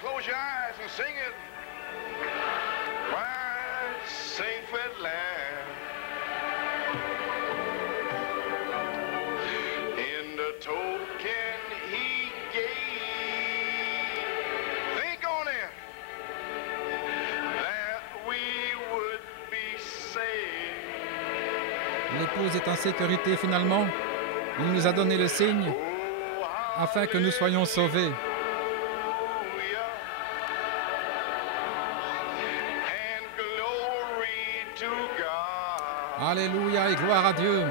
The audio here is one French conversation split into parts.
close your eyes and sing it. White sacred land. In the token he gave. Think on it. That we would be saved. L'épouse est en sécurité finalement. Il nous a donné le signe afin que nous soyons sauvés. Alléluia et gloire à Dieu.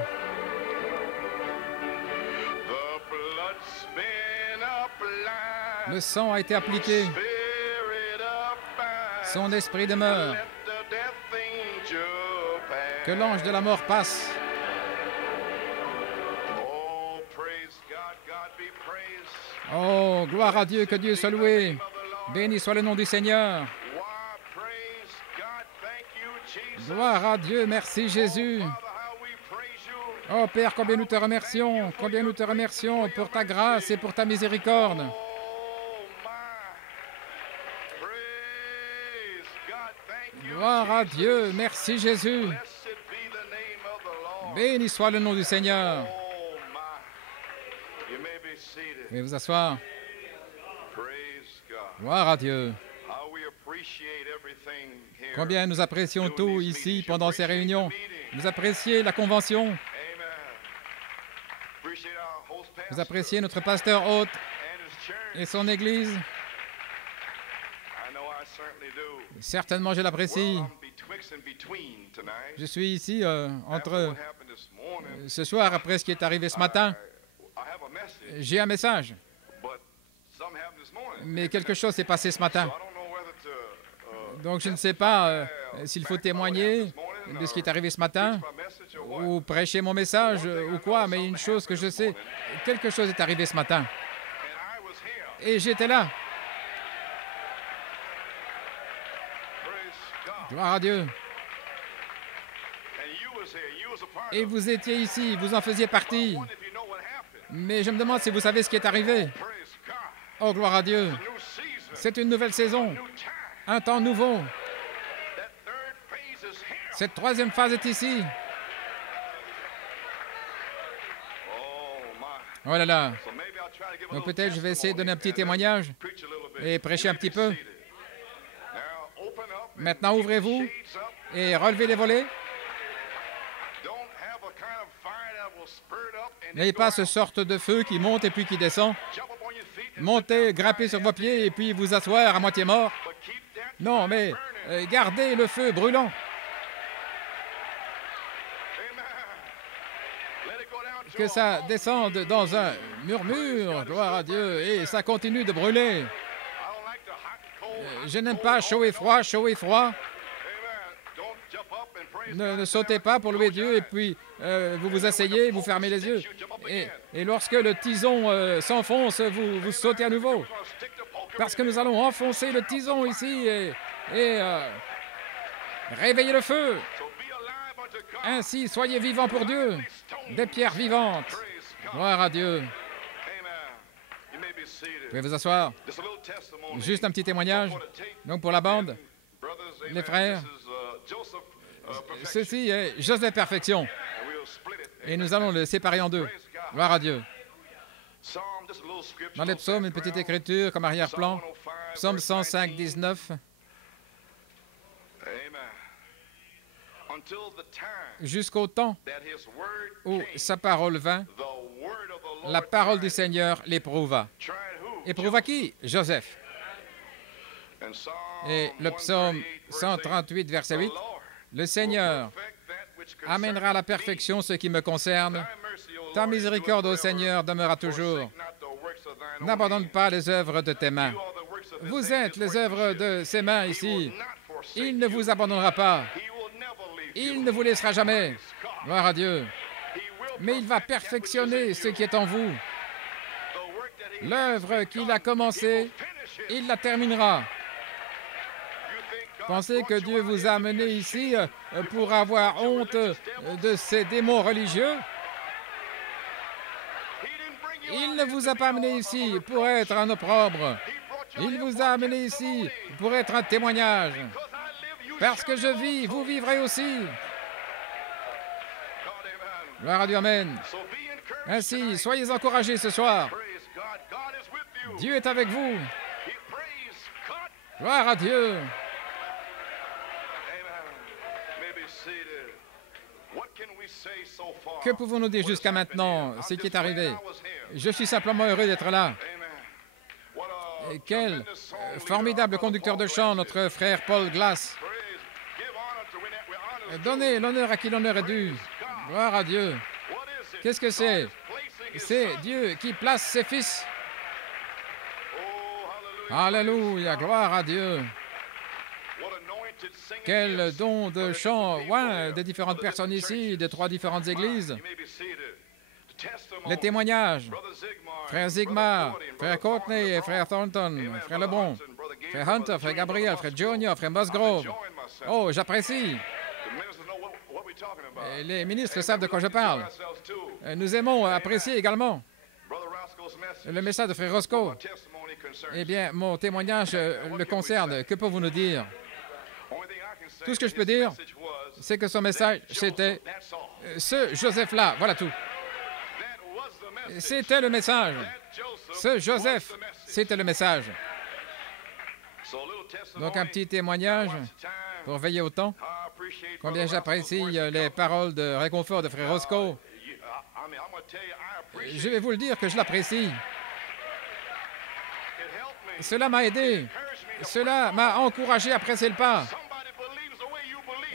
Le sang a été appliqué. Son esprit demeure. Que l'ange de la mort passe. Oh, gloire à Dieu, que Dieu soit loué. Béni soit le nom du Seigneur. Gloire à Dieu, merci Jésus. Oh Père, combien nous te remercions pour ta grâce et pour ta miséricorde. Gloire à Dieu, merci Jésus. Béni soit le nom du Seigneur. Vous pouvez vous asseoir. Gloire à Dieu. Combien nous apprécions tout ici pendant ces réunions. Vous appréciez la convention. Vous appréciez notre pasteur hôte et son église. Certainement, je l'apprécie. Je suis ici entre ce soir, après ce qui est arrivé ce matin. J'ai un message. Mais quelque chose s'est passé ce matin. Donc, je ne sais pas s'il faut témoigner de ce qui est arrivé ce matin ou prêcher mon message ou quoi, mais une chose que je sais, quelque chose est arrivé ce matin. Et j'étais là. Gloire à Dieu. Et vous étiez ici, vous en faisiez partie. Mais je me demande si vous savez ce qui est arrivé. Oh, gloire à Dieu. C'est une nouvelle saison. Un temps nouveau. Cette troisième phase est ici. Oh là là. Donc peut-être je vais essayer de donner un petit témoignage et prêcher un petit peu. Maintenant, ouvrez-vous et relevez les volets. N'ayez pas ce sorte de feu qui monte et puis qui descend. Montez, grimpez sur vos pieds et puis vous asseoir à moitié mort. Non, mais gardez le feu brûlant. Que ça descende dans un murmure, gloire à Dieu, et ça continue de brûler. Je n'aime pas chaud et froid, chaud et froid. Ne sautez pas pour louer Dieu et puis vous vous asseyez, vous fermez les yeux. Et lorsque le tison s'enfonce, vous sautez à nouveau. Parce que nous allons enfoncer le tison ici et réveiller le feu. Ainsi, soyez vivants pour Dieu, des pierres vivantes. Gloire à Dieu. Vous pouvez vous asseoir. Juste un petit témoignage. Donc pour la bande, les frères, ceci est Joseph Perfection. Et nous allons le séparer en deux. Gloire à Dieu. Dans les psaumes, une petite écriture comme arrière-plan. Psaume 105, 19. Jusqu'au temps où sa parole vint, la parole du Seigneur l'éprouva. Éprouva qui? Joseph. Et le psaume 138, verset 8, le Seigneur amènera à la perfection ce qui me concerne. Ta miséricorde, ô Seigneur, demeura toujours. N'abandonne pas les œuvres de tes mains. Vous êtes les œuvres de ses mains ici. Il ne vous abandonnera pas. Il ne vous laissera jamais. Gloire à Dieu. Mais il va perfectionner ce qui est en vous. L'œuvre qu'il a commencée, il la terminera. Pensez que Dieu vous a amené ici pour avoir honte de ces démons religieux? Il ne vous a pas amené ici pour être un opprobre. Il vous a amené ici pour être un témoignage. Parce que je vis, vous vivrez aussi. Gloire à Dieu, amen. Ainsi, soyez encouragés ce soir. Dieu est avec vous. Gloire à Dieu. Que pouvons-nous dire jusqu'à maintenant, ce qui est arrivé? Je suis simplement heureux d'être là. Et quel formidable conducteur de chant, notre frère Paul Glass. Donnez l'honneur à qui l'honneur est dû. Gloire à Dieu. Qu'est-ce que c'est? C'est Dieu qui place ses fils. Alléluia, gloire à Dieu. Quel don de chant, ouais, des différentes personnes ici, des 3 différentes églises. Les témoignages. Frère Zigmar, frère Courtney, frère Thornton, frère Lebron, frère Hunter, frère Gabriel, frère Junior, frère Musgrove. Oh, j'apprécie. Et les ministres savent de quoi je parle. Nous aimons apprécier également le message de frère Roscoe. Eh bien, mon témoignage le concerne. Que pouvez-vous nous dire? Tout ce que je peux dire, c'est que son message, c'était ce Joseph-là. Voilà tout. C'était le message. Ce Joseph, c'était le message. Donc, un petit témoignage pour veiller au temps. Combien j'apprécie les paroles de réconfort de frère Roscoe. Je vais vous le dire que je l'apprécie. Cela m'a aidé. Cela m'a encouragé à presser le pas.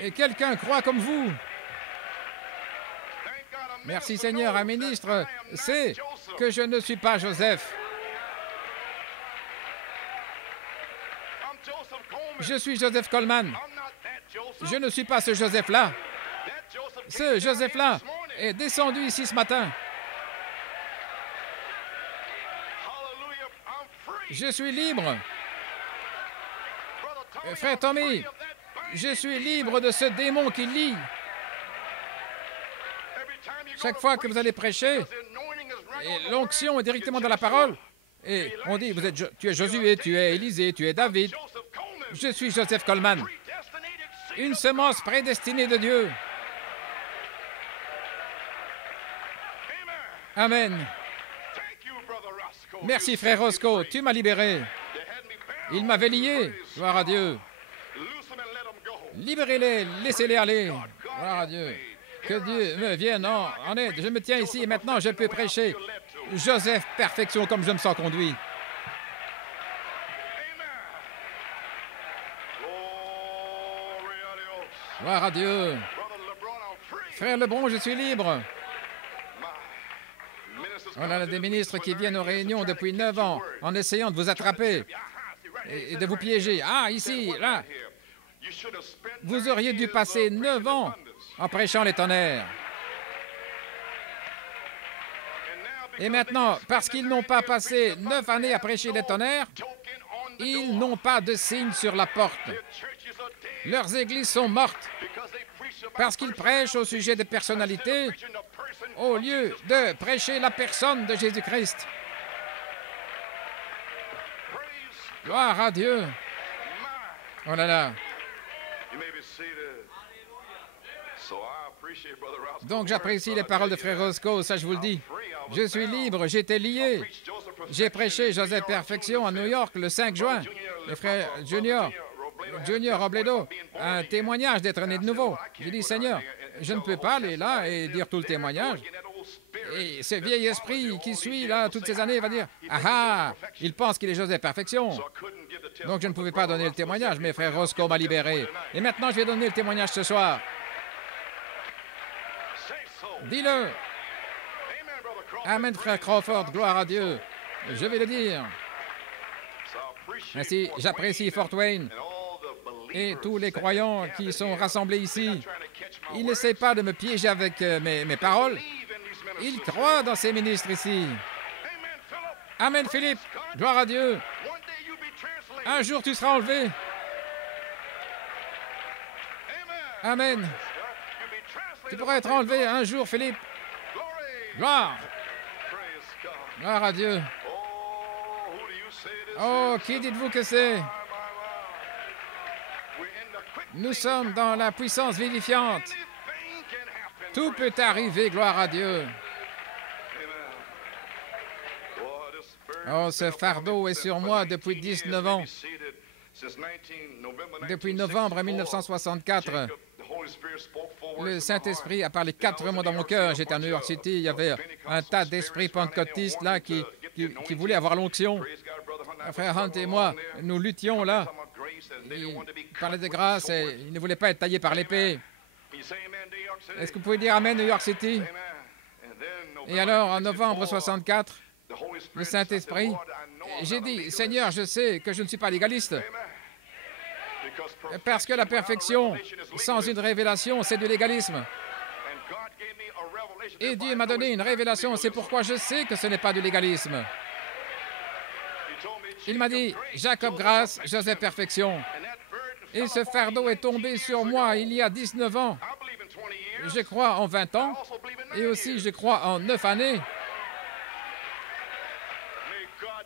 Et quelqu'un croit comme vous. Merci Seigneur, un ministre sait que je ne suis pas Joseph. Je suis Joseph Coleman. Je ne suis pas ce Joseph-là. Ce Joseph-là est descendu ici ce matin. Je suis libre. Frère Tommy, je suis libre de ce démon qui lie. Chaque fois que vous allez prêcher, et l'onction est directement dans la parole, et on dit, tu es Josué, tu es Élisée, tu es David. Je suis Joseph Coleman, une semence prédestinée de Dieu. Amen. Merci, frère Roscoe, tu m'as libéré. Il m'avait lié, gloire à Dieu. Libérez-les, laissez-les aller, gloire à Dieu. Que Dieu me vienne en aide. Je me tiens ici et maintenant je peux prêcher Joseph, perfection, comme je me sens conduit. Gloire à Dieu. Frère Lebron, je suis libre. On a des ministres qui viennent aux réunions depuis 9 ans en essayant de vous attraper et de vous piéger. Ah, ici, là. Vous auriez dû passer 9 ans en prêchant les tonnerres. Et maintenant, parce qu'ils n'ont pas passé 9 années à prêcher les tonnerres, ils n'ont pas de signe sur la porte. Leurs églises sont mortes parce qu'ils prêchent au sujet des personnalités au lieu de prêcher la personne de Jésus-Christ. Gloire à Dieu. Oh là là. Donc j'apprécie les paroles de frère Roscoe, ça je vous le dis. Je suis libre, j'étais lié. J'ai prêché Joseph Perfection à New York le 5 juin. Le frère Junior Robledo, un témoignage d'être né de nouveau. J'ai dit, Seigneur, je ne peux pas aller là et dire tout le témoignage. Et ce vieil esprit qui suit là toutes ces années va dire, ah ah, il pense qu'il est Joseph Perfection. Donc je ne pouvais pas donner le témoignage, mais frère Roscoe m'a libéré. Et maintenant je vais donner le témoignage ce soir. Dis-le. Amen, frère Crawford, gloire à Dieu. Je vais le dire. Ainsi, j'apprécie Fort Wayne et tous les croyants qui sont rassemblés ici. Ils n'essaient pas de me piéger avec mes paroles. Ils croient dans ces ministres ici. Amen, Philippe. Gloire à Dieu. Un jour, tu seras enlevé. Amen. Tu pourras être enlevé un jour, Philippe. Gloire. Gloire à Dieu. Oh, qui dites-vous que c'est? Nous sommes dans la puissance vivifiante. Tout peut arriver, gloire à Dieu. Oh, ce fardeau est sur moi depuis 19 ans. Depuis novembre 1964, le Saint-Esprit a parlé 4 mois dans mon cœur. J'étais à New York City, il y avait un tas d'esprits pentecôtistes là qui voulaient avoir l'onction. Frère Hunt et moi, nous luttions là. Ils parlaient de grâce et ils ne voulaient pas être taillés par l'épée. Est-ce que vous pouvez dire Amen, New York City? Et alors, en novembre 64, le Saint-Esprit, j'ai dit, Seigneur, je sais que je ne suis pas légaliste. Parce que la perfection, sans une révélation, c'est du légalisme. Et Dieu m'a donné une révélation, c'est pourquoi je sais que ce n'est pas du légalisme. Il m'a dit, Jacob grâce, Joseph perfection. Et ce fardeau est tombé sur moi il y a 19 ans. Je crois en 20 ans et aussi je crois en 9 années.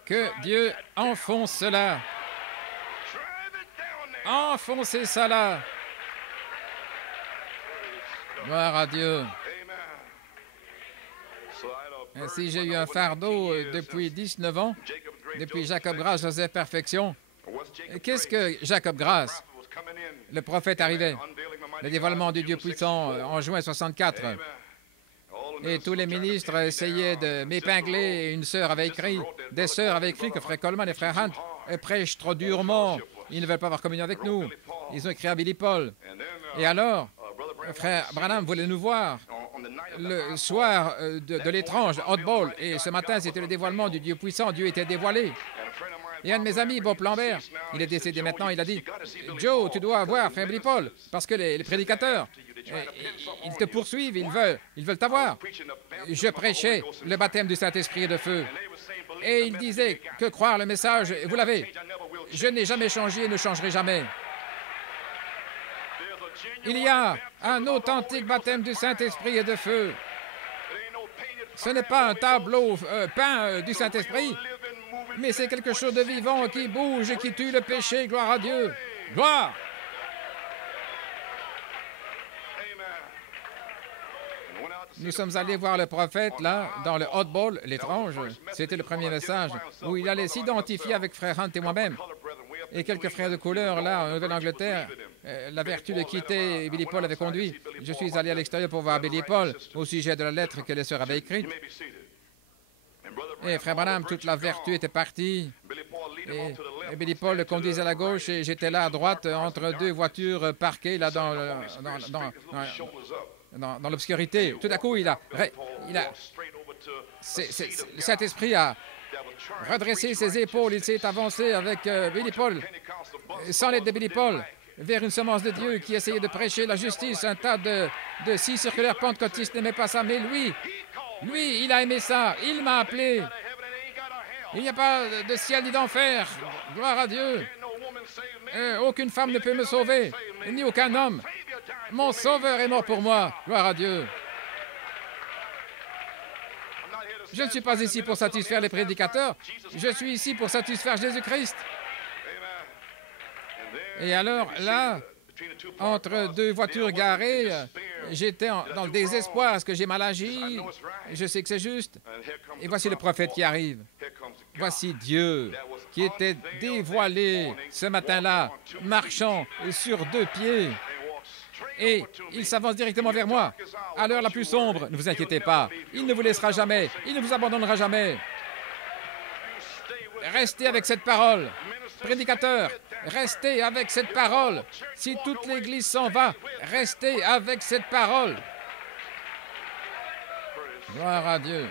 Que Dieu enfonce cela. Enfoncez ça là. Gloire à Dieu. Ainsi, j'ai eu un fardeau depuis 19 ans, depuis Jacob grâce, Joseph perfection. Qu'est-ce que Jacob grâce? Le prophète arrivait, le dévoilement du Dieu puissant en juin 64. Et tous les ministres essayaient de m'épingler. Une sœur avait écrit, des sœurs avaient écrit que Frère Coleman et Frère Hunt prêchent trop durement. Ils ne veulent pas avoir communion avec nous. Ils ont écrit à Billy Paul. Et alors, Frère Branham voulait nous voir le soir de l'étrange, Hot Ball. Et ce matin, c'était le dévoilement du Dieu puissant. Dieu était dévoilé. Et un de mes amis, Bob Lambert, il est décédé maintenant, il a dit, « Joe, tu dois voir Frère Billy Paul, parce que les prédicateurs, ils te poursuivent, ils veulent t'avoir. » Je prêchais le baptême du Saint-Esprit et de feu. Et il disait que croire le message, vous l'avez. Je n'ai jamais changé et ne changerai jamais. Il y a un authentique baptême du Saint-Esprit et de feu. Ce n'est pas un tableau peint du Saint-Esprit, mais c'est quelque chose de vivant qui bouge et qui tue le péché. Gloire à Dieu. Gloire! Nous sommes allés voir le prophète, là, dans le Hot Bowl, l'étrange. C'était le premier message, où il allait s'identifier avec Frère Hunt et moi-même. Et quelques frères de couleur, là, en Nouvelle-Angleterre, la vertu de quitter Billy Paul avait conduit. Je suis allé à l'extérieur pour voir Billy Paul au sujet de la lettre que les sœurs avaient écrite. Et Frère Branham, toute la vertu était partie. Et Billy Paul le conduisait à la gauche et j'étais là à droite entre 2 voitures parquées là dans l'obscurité. Tout à coup, le Saint-Esprit a redressé ses épaules. Il s'est avancé avec Billy Paul, sans l'aide de Billy Paul, vers une semence de Dieu qui essayait de prêcher la justice. Un tas de 6 circulaires pentecôtistes n'aimaient pas ça, mais lui, il a aimé ça. Il m'a appelé. Il n'y a pas de ciel ni d'enfer. Gloire à Dieu. Aucune femme ne peut me sauver, ni aucun homme. Mon Sauveur est mort pour moi. Gloire à Dieu. Je ne suis pas ici pour satisfaire les prédicateurs. Je suis ici pour satisfaire Jésus-Christ. Et alors, là, entre 2 voitures garées, j'étais dans le désespoir. Est-ce que j'ai mal agi? Je sais que c'est juste. Et voici le prophète qui arrive. Voici Dieu qui était dévoilé ce matin-là, marchant sur 2 pieds. Et il s'avance directement vers moi. À l'heure la plus sombre, ne vous inquiétez pas. Il ne vous laissera jamais. Il ne vous abandonnera jamais. Restez avec cette parole. Prédicateur, restez avec cette parole. Si toute l'Église s'en va, restez avec cette parole. Gloire à Dieu.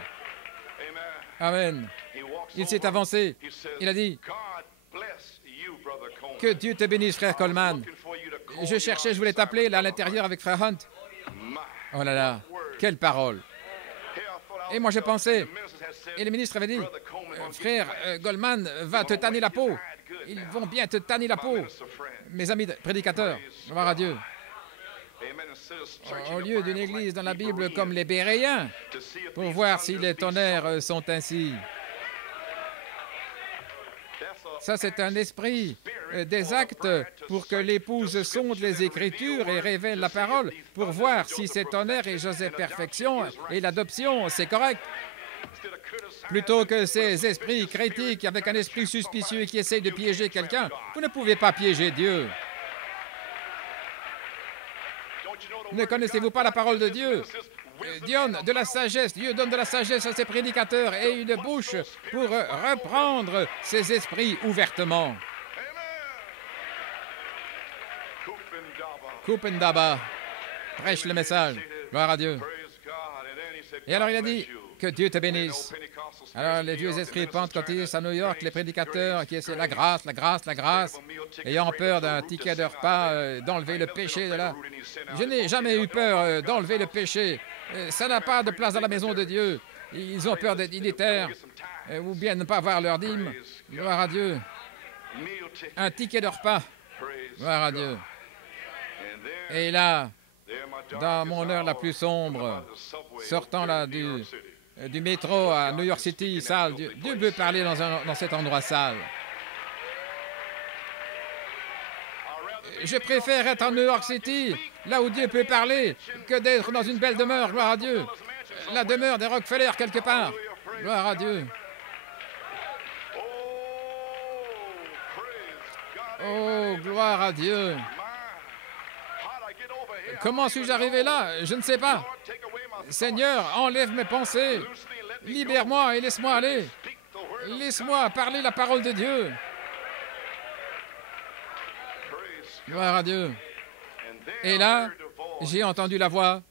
Amen. Il s'est avancé. Il a dit, « Que Dieu te bénisse, frère Coleman. Je cherchais, je voulais t'appeler là à l'intérieur avec frère Hunt. » Oh là là, quelle parole. Et moi, je pensais, et le ministre avait dit, « Frère Goldman va te tanner la peau. Ils vont bien te tanner la peau. » Mes amis prédicateurs, gloire à Dieu. Au lieu d'une église dans la Bible comme les Béréens, pour voir si les tonnerres sont ainsi. Ça, c'est un esprit des actes pour que l'épouse sonde les Écritures et révèle la parole pour voir si cet honneur est Joseph Perfection et l'adoption, c'est correct. Plutôt que ces esprits critiques avec un esprit suspicieux qui essayent de piéger quelqu'un, vous ne pouvez pas piéger Dieu. Ne connaissez-vous pas la parole de Dieu? Dieu donne de la sagesse, Dieu donne de la sagesse à ses prédicateurs et une bouche pour reprendre ces esprits ouvertement. Kupendaba prêche le message. Gloire à Dieu. Et alors il a dit que Dieu te bénisse. Alors les vieux esprits pentecôtistes à New York, les prédicateurs qui essaient la grâce, la grâce, la grâce, ayant peur d'un ticket de repas, d'enlever le péché de là. Je n'ai jamais eu peur d'enlever le péché. Ça n'a pas de place dans la maison de Dieu. Ils ont peur d'être illétaires ou bien de ne pas avoir leur dîme. Gloire à Dieu. Un ticket de repas. Gloire à Dieu. Et là, dans mon heure la plus sombre, sortant là du métro à New York City, sale, Dieu veut parler dans cet endroit sale. Je préfère être en New York City, là où Dieu peut parler, que d'être dans une belle demeure, gloire à Dieu. La demeure des Rockefeller quelque part, gloire à Dieu. Oh, gloire à Dieu. Comment suis-je arrivé là? Je ne sais pas. Seigneur, enlève mes pensées. Libère-moi et laisse-moi aller. Laisse-moi parler la parole de Dieu. Gloire à Dieu. Et là, j'ai entendu la voix.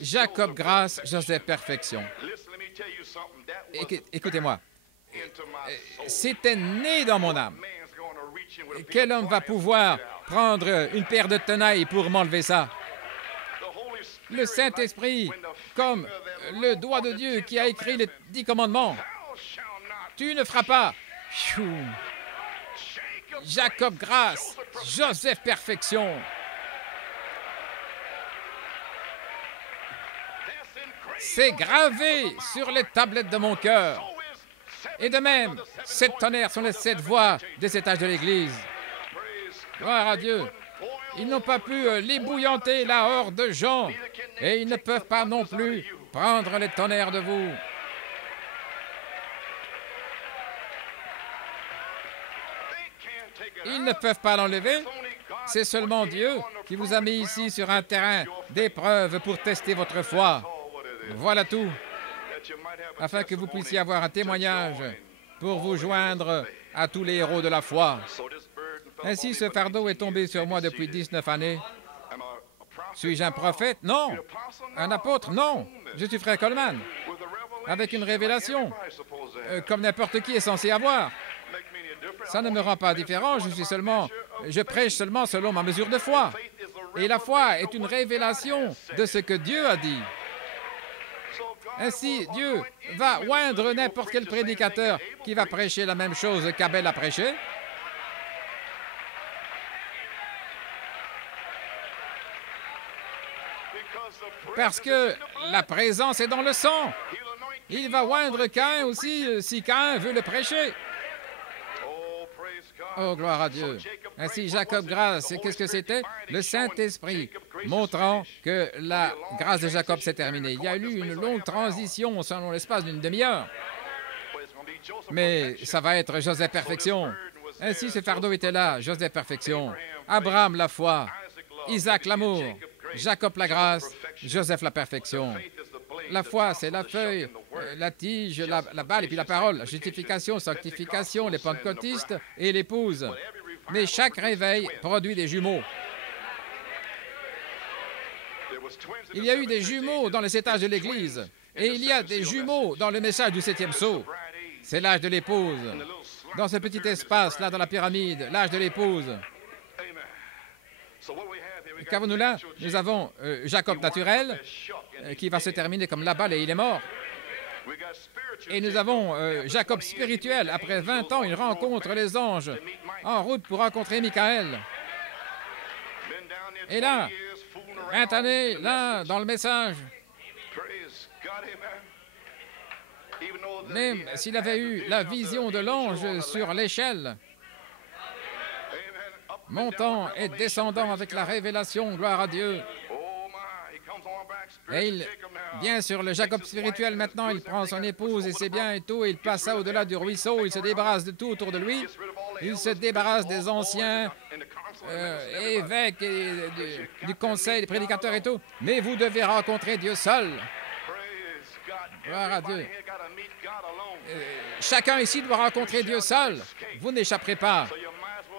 Jacob grâce, Joseph perfection. Écoutez-moi. C'était né dans mon âme. Quel homme va pouvoir prendre une paire de tenailles pour m'enlever ça? Le Saint-Esprit, comme le doigt de Dieu qui a écrit les 10 commandements. Tu ne feras pas. Jacob grâce, Joseph perfection. C'est gravé sur les tablettes de mon cœur. Et de même, 7 tonnerres sont les 7 voix des étages de l'Église. Gloire à Dieu. Ils n'ont pas pu l'ébouillanter, la horde de gens, et ils ne peuvent pas non plus prendre les tonnerres de vous. Ils ne peuvent pas l'enlever. C'est seulement Dieu qui vous a mis ici sur un terrain d'épreuve pour tester votre foi. Voilà tout. Afin que vous puissiez avoir un témoignage pour vous joindre à tous les héros de la foi. Ainsi, ce fardeau est tombé sur moi depuis 19 années. Suis-je un prophète? Non. Un apôtre? Non. Je suis frère Coleman, avec une révélation, comme n'importe qui est censé avoir. Ça ne me rend pas différent, je prêche seulement selon ma mesure de foi. Et la foi est une révélation de ce que Dieu a dit. Ainsi, Dieu va oindre n'importe quel prédicateur qui va prêcher la même chose qu'Abel a prêché. Parce que la présence est dans le sang. Il va oindre Caïn aussi, si Caïn veut le prêcher. Oh, gloire à Dieu. Ainsi, Jacob grâce, qu'est-ce que c'était? Le Saint-Esprit, montrant que la grâce de Jacob s'est terminée. Il y a eu une longue transition selon l'espace d'une demi-heure. Mais ça va être Joseph perfection. Ainsi, ce fardeau était là, Joseph perfection. Abraham la foi, Isaac l'amour, Jacob la grâce, Joseph la perfection. La foi, c'est la feuille, la tige, la balle et puis la parole. La justification, sanctification, les pentecôtistes et l'épouse. Mais chaque réveil produit des jumeaux. Il y a eu des jumeaux dans les étages de l'Église. Et il y a des jumeaux dans le message du 7e sceau. C'est l'âge de l'épouse. Dans ce petit espace, là, dans la pyramide, l'âge de l'épouse. Qu'avons-nous là? Nous avons Jacob naturel, qui va se terminer comme la balle et il est mort. Et nous avons Jacob spirituel. Après 20 ans, il rencontre les anges en route pour rencontrer Michael. Et là, 20 années, là, dans le message. Même s'il avait eu la vision de l'ange sur l'échelle, montant et descendant avec la révélation, gloire à Dieu. Et il vient sur le Jacob spirituel maintenant, il prend son épouse et ses biens et tout, et il passa au-delà du ruisseau, il se débarrasse de tout autour de lui, il se débarrasse des anciens évêques et du conseil, des prédicateurs et tout. Mais vous devez rencontrer Dieu seul. Gloire à Dieu. Chacun ici doit rencontrer Dieu seul. Vous n'échapperez pas.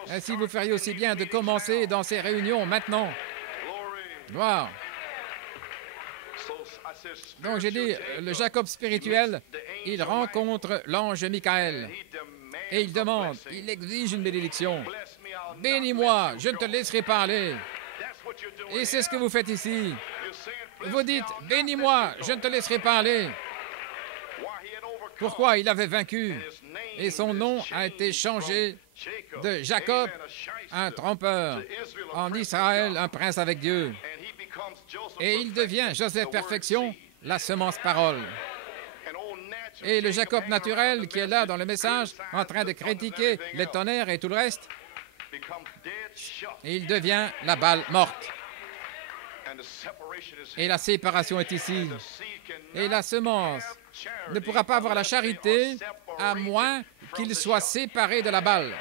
Ainsi, vous feriez aussi bien de commencer dans ces réunions maintenant. Gloire. Donc, j'ai dit, le Jacob spirituel, il rencontre l'ange Michael. Et il demande, il exige une bénédiction. Bénis-moi, je ne te laisserai pas aller. Et c'est ce que vous faites ici. Vous dites, bénis-moi, je ne te laisserai pas aller. Pourquoi? Il avait vaincu. Et son nom a été changé de Jacob, un trompeur, en Israël, un prince avec Dieu. Et il devient Joseph Perfection, la semence parole. Et le Jacob naturel qui est là dans le message, en train de critiquer les tonnerres et tout le reste, et il devient la balle morte. Et la séparation est ici. Et la semence ne pourra pas avoir la charité à moins qu'il soit séparé de la balle.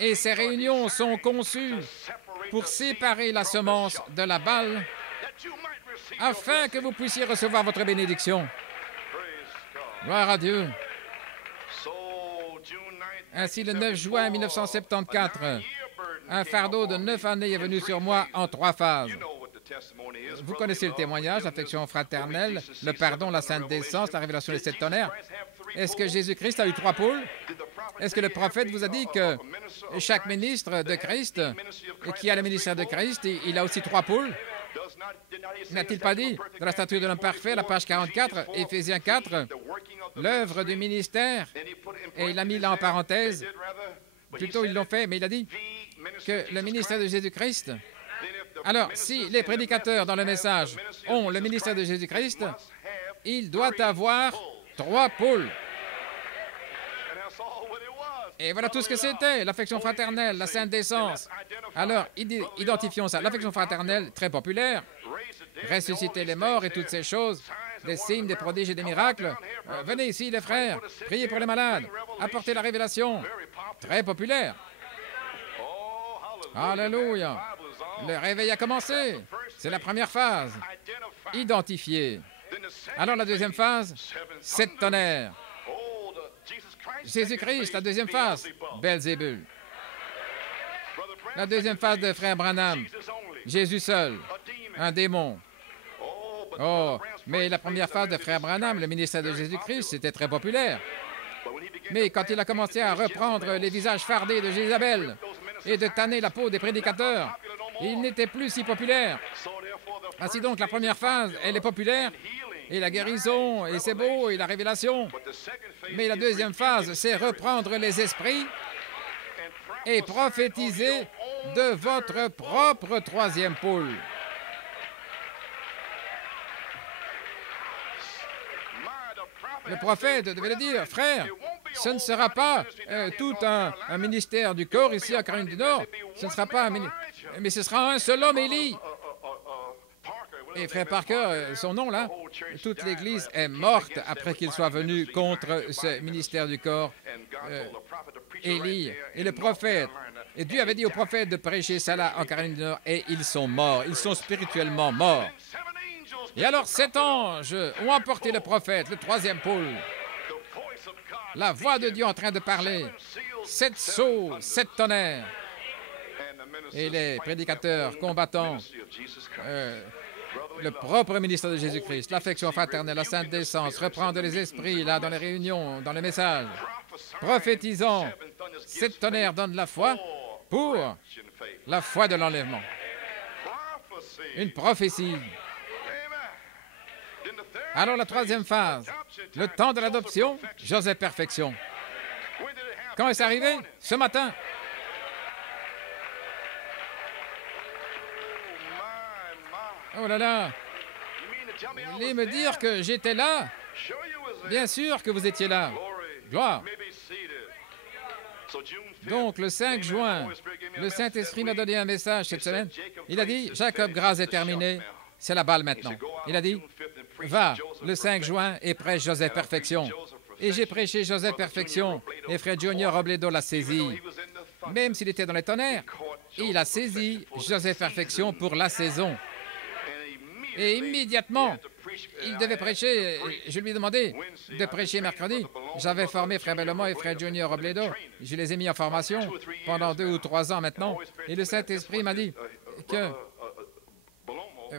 Et ces réunions sont conçues pour séparer la semence de la balle afin que vous puissiez recevoir votre bénédiction. Gloire à Dieu. Ainsi, le 9 juin 1974, un fardeau de 9 années est venu sur moi en 3 phases. Vous connaissez le témoignage, l'affection fraternelle, le pardon, la sainte décence, la révélation des 7 tonnerres. Est-ce que Jésus-Christ a eu 3 poules? Est-ce que le prophète vous a dit que chaque ministre de Christ, qui a le ministère de Christ, il a aussi 3 poules? N'a-t-il pas dit, dans la statue de l'homme parfait, la page 44, Éphésiens 4, l'œuvre du ministère, et il a mis là en parenthèse, plutôt ils l'ont fait, mais il a dit que le ministère de Jésus-Christ. Alors, si les prédicateurs dans le message ont le ministère de Jésus-Christ, il doit avoir 3 poules. Et voilà tout ce que c'était, l'affection fraternelle, la sainte décence. Alors, identifions ça. L'affection fraternelle, très populaire, ressusciter les morts et toutes ces choses, des signes, des prodiges et des miracles. Venez ici, les frères, priez pour les malades, apportez la révélation. Très populaire. Alléluia. Le réveil a commencé. C'est la première phase. Identifier. Alors, la deuxième phase, 7 tonnerres. Jésus-Christ, la deuxième phase, Belzébul. La deuxième phase de Frère Branham, Jésus seul, un démon. Oh, mais la première phase de Frère Branham, le ministère de Jésus-Christ, c'était très populaire. Mais quand il a commencé à reprendre les visages fardés de Jézabel et de tanner la peau des prédicateurs, il n'était plus si populaire. Ainsi donc, la première phase, elle est populaire, et la guérison, et c'est beau, et la révélation. Mais la deuxième phase, c'est reprendre les esprits et prophétiser de votre propre 3e poule. Le prophète devait le dire, frère, ce ne sera pas tout un ministère du corps ici à Caroline du Nord, ce ne sera pas un ministère, mais ce sera un seul homme, Élie. Et frère Parker, son nom là, toute l'Église est morte après qu'il soit venu contre ce ministère du corps, Élie et le prophète. Et Dieu avait dit au prophète de prêcher ça là en Caroline du Nord, et ils sont morts, ils sont spirituellement morts. Et alors 7 anges ont emporté le prophète, le 3e pôle. La voix de Dieu en train de parler. 7 sceaux, 7 tonnerres. Et les prédicateurs combattants, le propre ministère de Jésus-Christ, l'affection fraternelle, la sainte décence, reprendre les esprits là dans les réunions, dans les messages. Prophétisons. 7 tonnerres donnent la foi pour la foi de l'enlèvement. Une prophétie. Alors la 3e phase, le temps de l'adoption, Joseph Perfection. Quand est-ce arrivé? Ce matin. Oh là là! Vous voulez me dire que j'étais là? Bien sûr que vous étiez là. Gloire. Donc, le 5 juin, le Saint-Esprit m'a donné un message cette semaine. Il a dit, Jacob, grâce est terminée. C'est la balle maintenant. Il a dit, va le 5 juin et prêche Joseph Perfection. Et j'ai prêché Joseph Perfection et Frère Junior Robledo l'a saisi. Même s'il était dans les tonnerres, il a saisi Joseph Perfection pour la saison. Et immédiatement, il devait prêcher. Je lui ai demandé de prêcher mercredi. J'avais formé Frère Bellomo et Frère Junior Robledo. Je les ai mis en formation pendant 2 ou 3 ans maintenant. Et le Saint-Esprit m'a dit que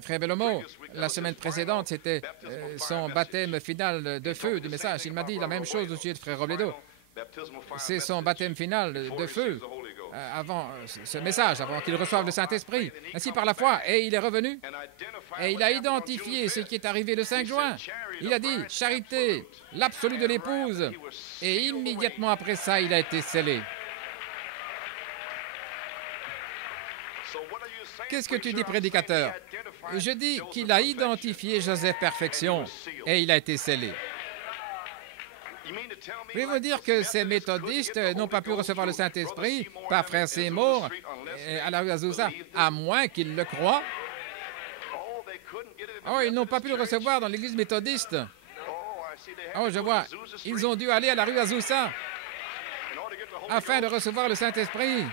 Frère Bellomo, la semaine précédente, c'était son baptême final de feu du message. Il m'a dit la même chose au sujet de Frère Robledo. C'est son baptême final de feu avant ce message, avant qu'il reçoive le Saint-Esprit, ainsi par la foi. Et il est revenu et il a identifié ce qui est arrivé le 5 juin. Il a dit, charité, l'absolu de l'épouse. Et immédiatement après ça, il a été scellé. Qu'est-ce que tu dis, prédicateur? Je dis qu'il a identifié Joseph Perfection et il a été scellé. Voulez-vous dire que ces méthodistes n'ont pas pu recevoir le Saint-Esprit par Frère Seymour à la rue Azusa, à moins qu'ils le croient? Oh, ils n'ont pas pu le recevoir dans l'église méthodiste. Oh, je vois. Ils ont dû aller à la rue Azusa afin de recevoir le Saint-Esprit.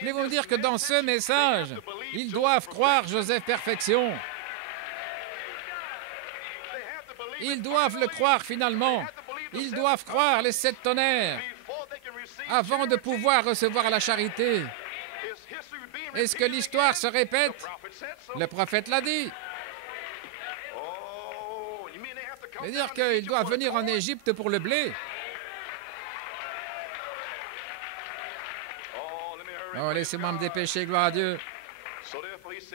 Voulez-vous dire que dans ce message, ils doivent croire Joseph Perfection? Ils doivent le croire finalement. Ils doivent croire les 7 tonnerres avant de pouvoir recevoir la charité. Est-ce que l'histoire se répète? Le prophète l'a dit. C'est-à-dire qu'ils doivent venir en Égypte pour le blé. Oh, laissez-moi me dépêcher, gloire à Dieu.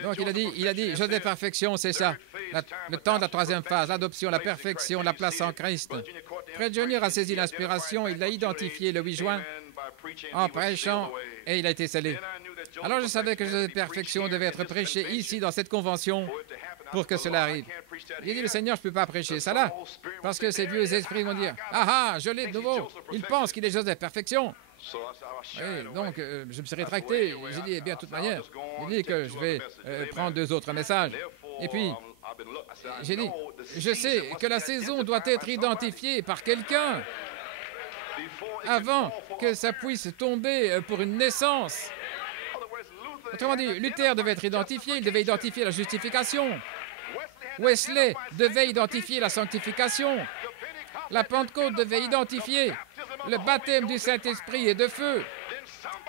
Donc, il a dit, Joseph Perfection, c'est ça. Le temps de la 3e phase, l'adoption, la perfection, la place en Christ. Frère Junior a saisi l'inspiration, il l'a identifié le 8 juin en prêchant et il a été scellé. Alors, je savais que Joseph Perfection devait être prêché ici, dans cette convention, pour que cela arrive. Il a dit, le Seigneur, je ne peux pas prêcher ça là, parce que ces vieux esprits vont dire, ah, je l'ai de nouveau. Il pense qu'il est Joseph Perfection. Et donc, je me suis rétracté. J'ai dit, eh bien, de toute manière, j'ai dit que je vais prendre 2 autres messages. Et puis, j'ai dit, je sais que la saison doit être identifiée par quelqu'un avant que ça puisse tomber pour une naissance. Autrement dit, Luther devait être identifié, il devait identifier la justification. Wesley devait identifier la sanctification. La Pentecôte devait identifier le baptême du Saint-Esprit et de feu.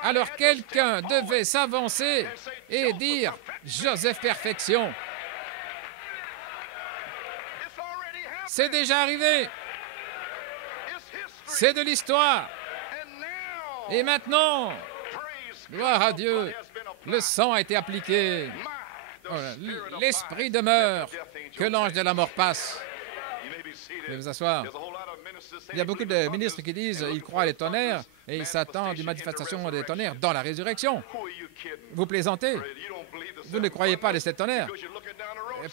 Alors quelqu'un devait s'avancer et dire « Joseph Perfection ». C'est déjà arrivé. C'est de l'histoire. Et maintenant, gloire à Dieu, le sang a été appliqué. Voilà. L'esprit demeure, que l'ange de la mort passe. Veuillez vous asseoir. Il y a beaucoup de ministres qui disent qu'ils croient à les tonnerres et ils s'attendent d'une manifestation des tonnerres dans la résurrection. Vous plaisantez? Vous ne croyez pas à les 7 tonnerres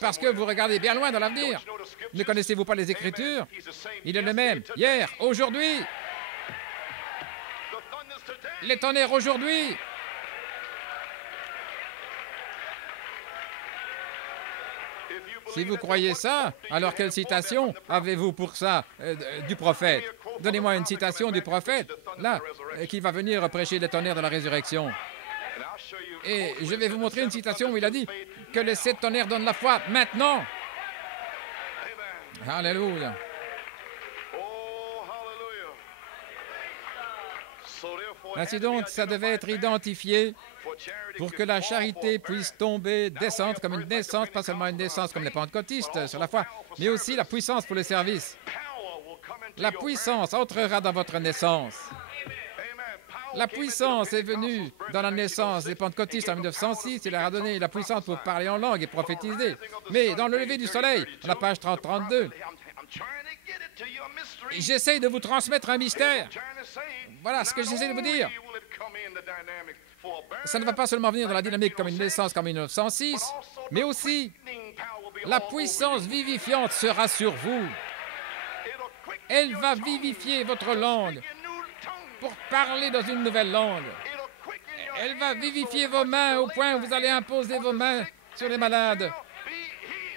parce que vous regardez bien loin dans l'avenir. Ne connaissez-vous pas les Écritures? Il est le même hier, aujourd'hui. Les tonnerres aujourd'hui. Si vous croyez ça, alors quelle citation avez-vous pour ça du prophète? Donnez-moi une citation du prophète, là, qui va venir prêcher les tonnerres de la résurrection. Et je vais vous montrer une citation où il a dit que les 7 tonnerres donnent la foi maintenant. Alléluia. Ainsi donc, ça devait être identifié pour que la charité puisse tomber, descendre comme une naissance, pas seulement une naissance comme les pentecôtistes sur la foi, mais aussi la puissance pour le service. La puissance entrera dans votre naissance. La puissance est venue dans la naissance des pentecôtistes en 1906. Il leur a donné la puissance pour parler en langue et prophétiser. Mais dans le lever du soleil, à la page 30-32, j'essaie de vous transmettre un mystère. Voilà ce que j'essaie de vous dire. Ça ne va pas seulement venir dans la dynamique comme une naissance comme en 1906, mais aussi La puissance vivifiante sera sur vous. Elle va vivifier votre langue pour parler dans une nouvelle langue. Elle va vivifier vos mains au point où vous allez imposer vos mains sur les malades.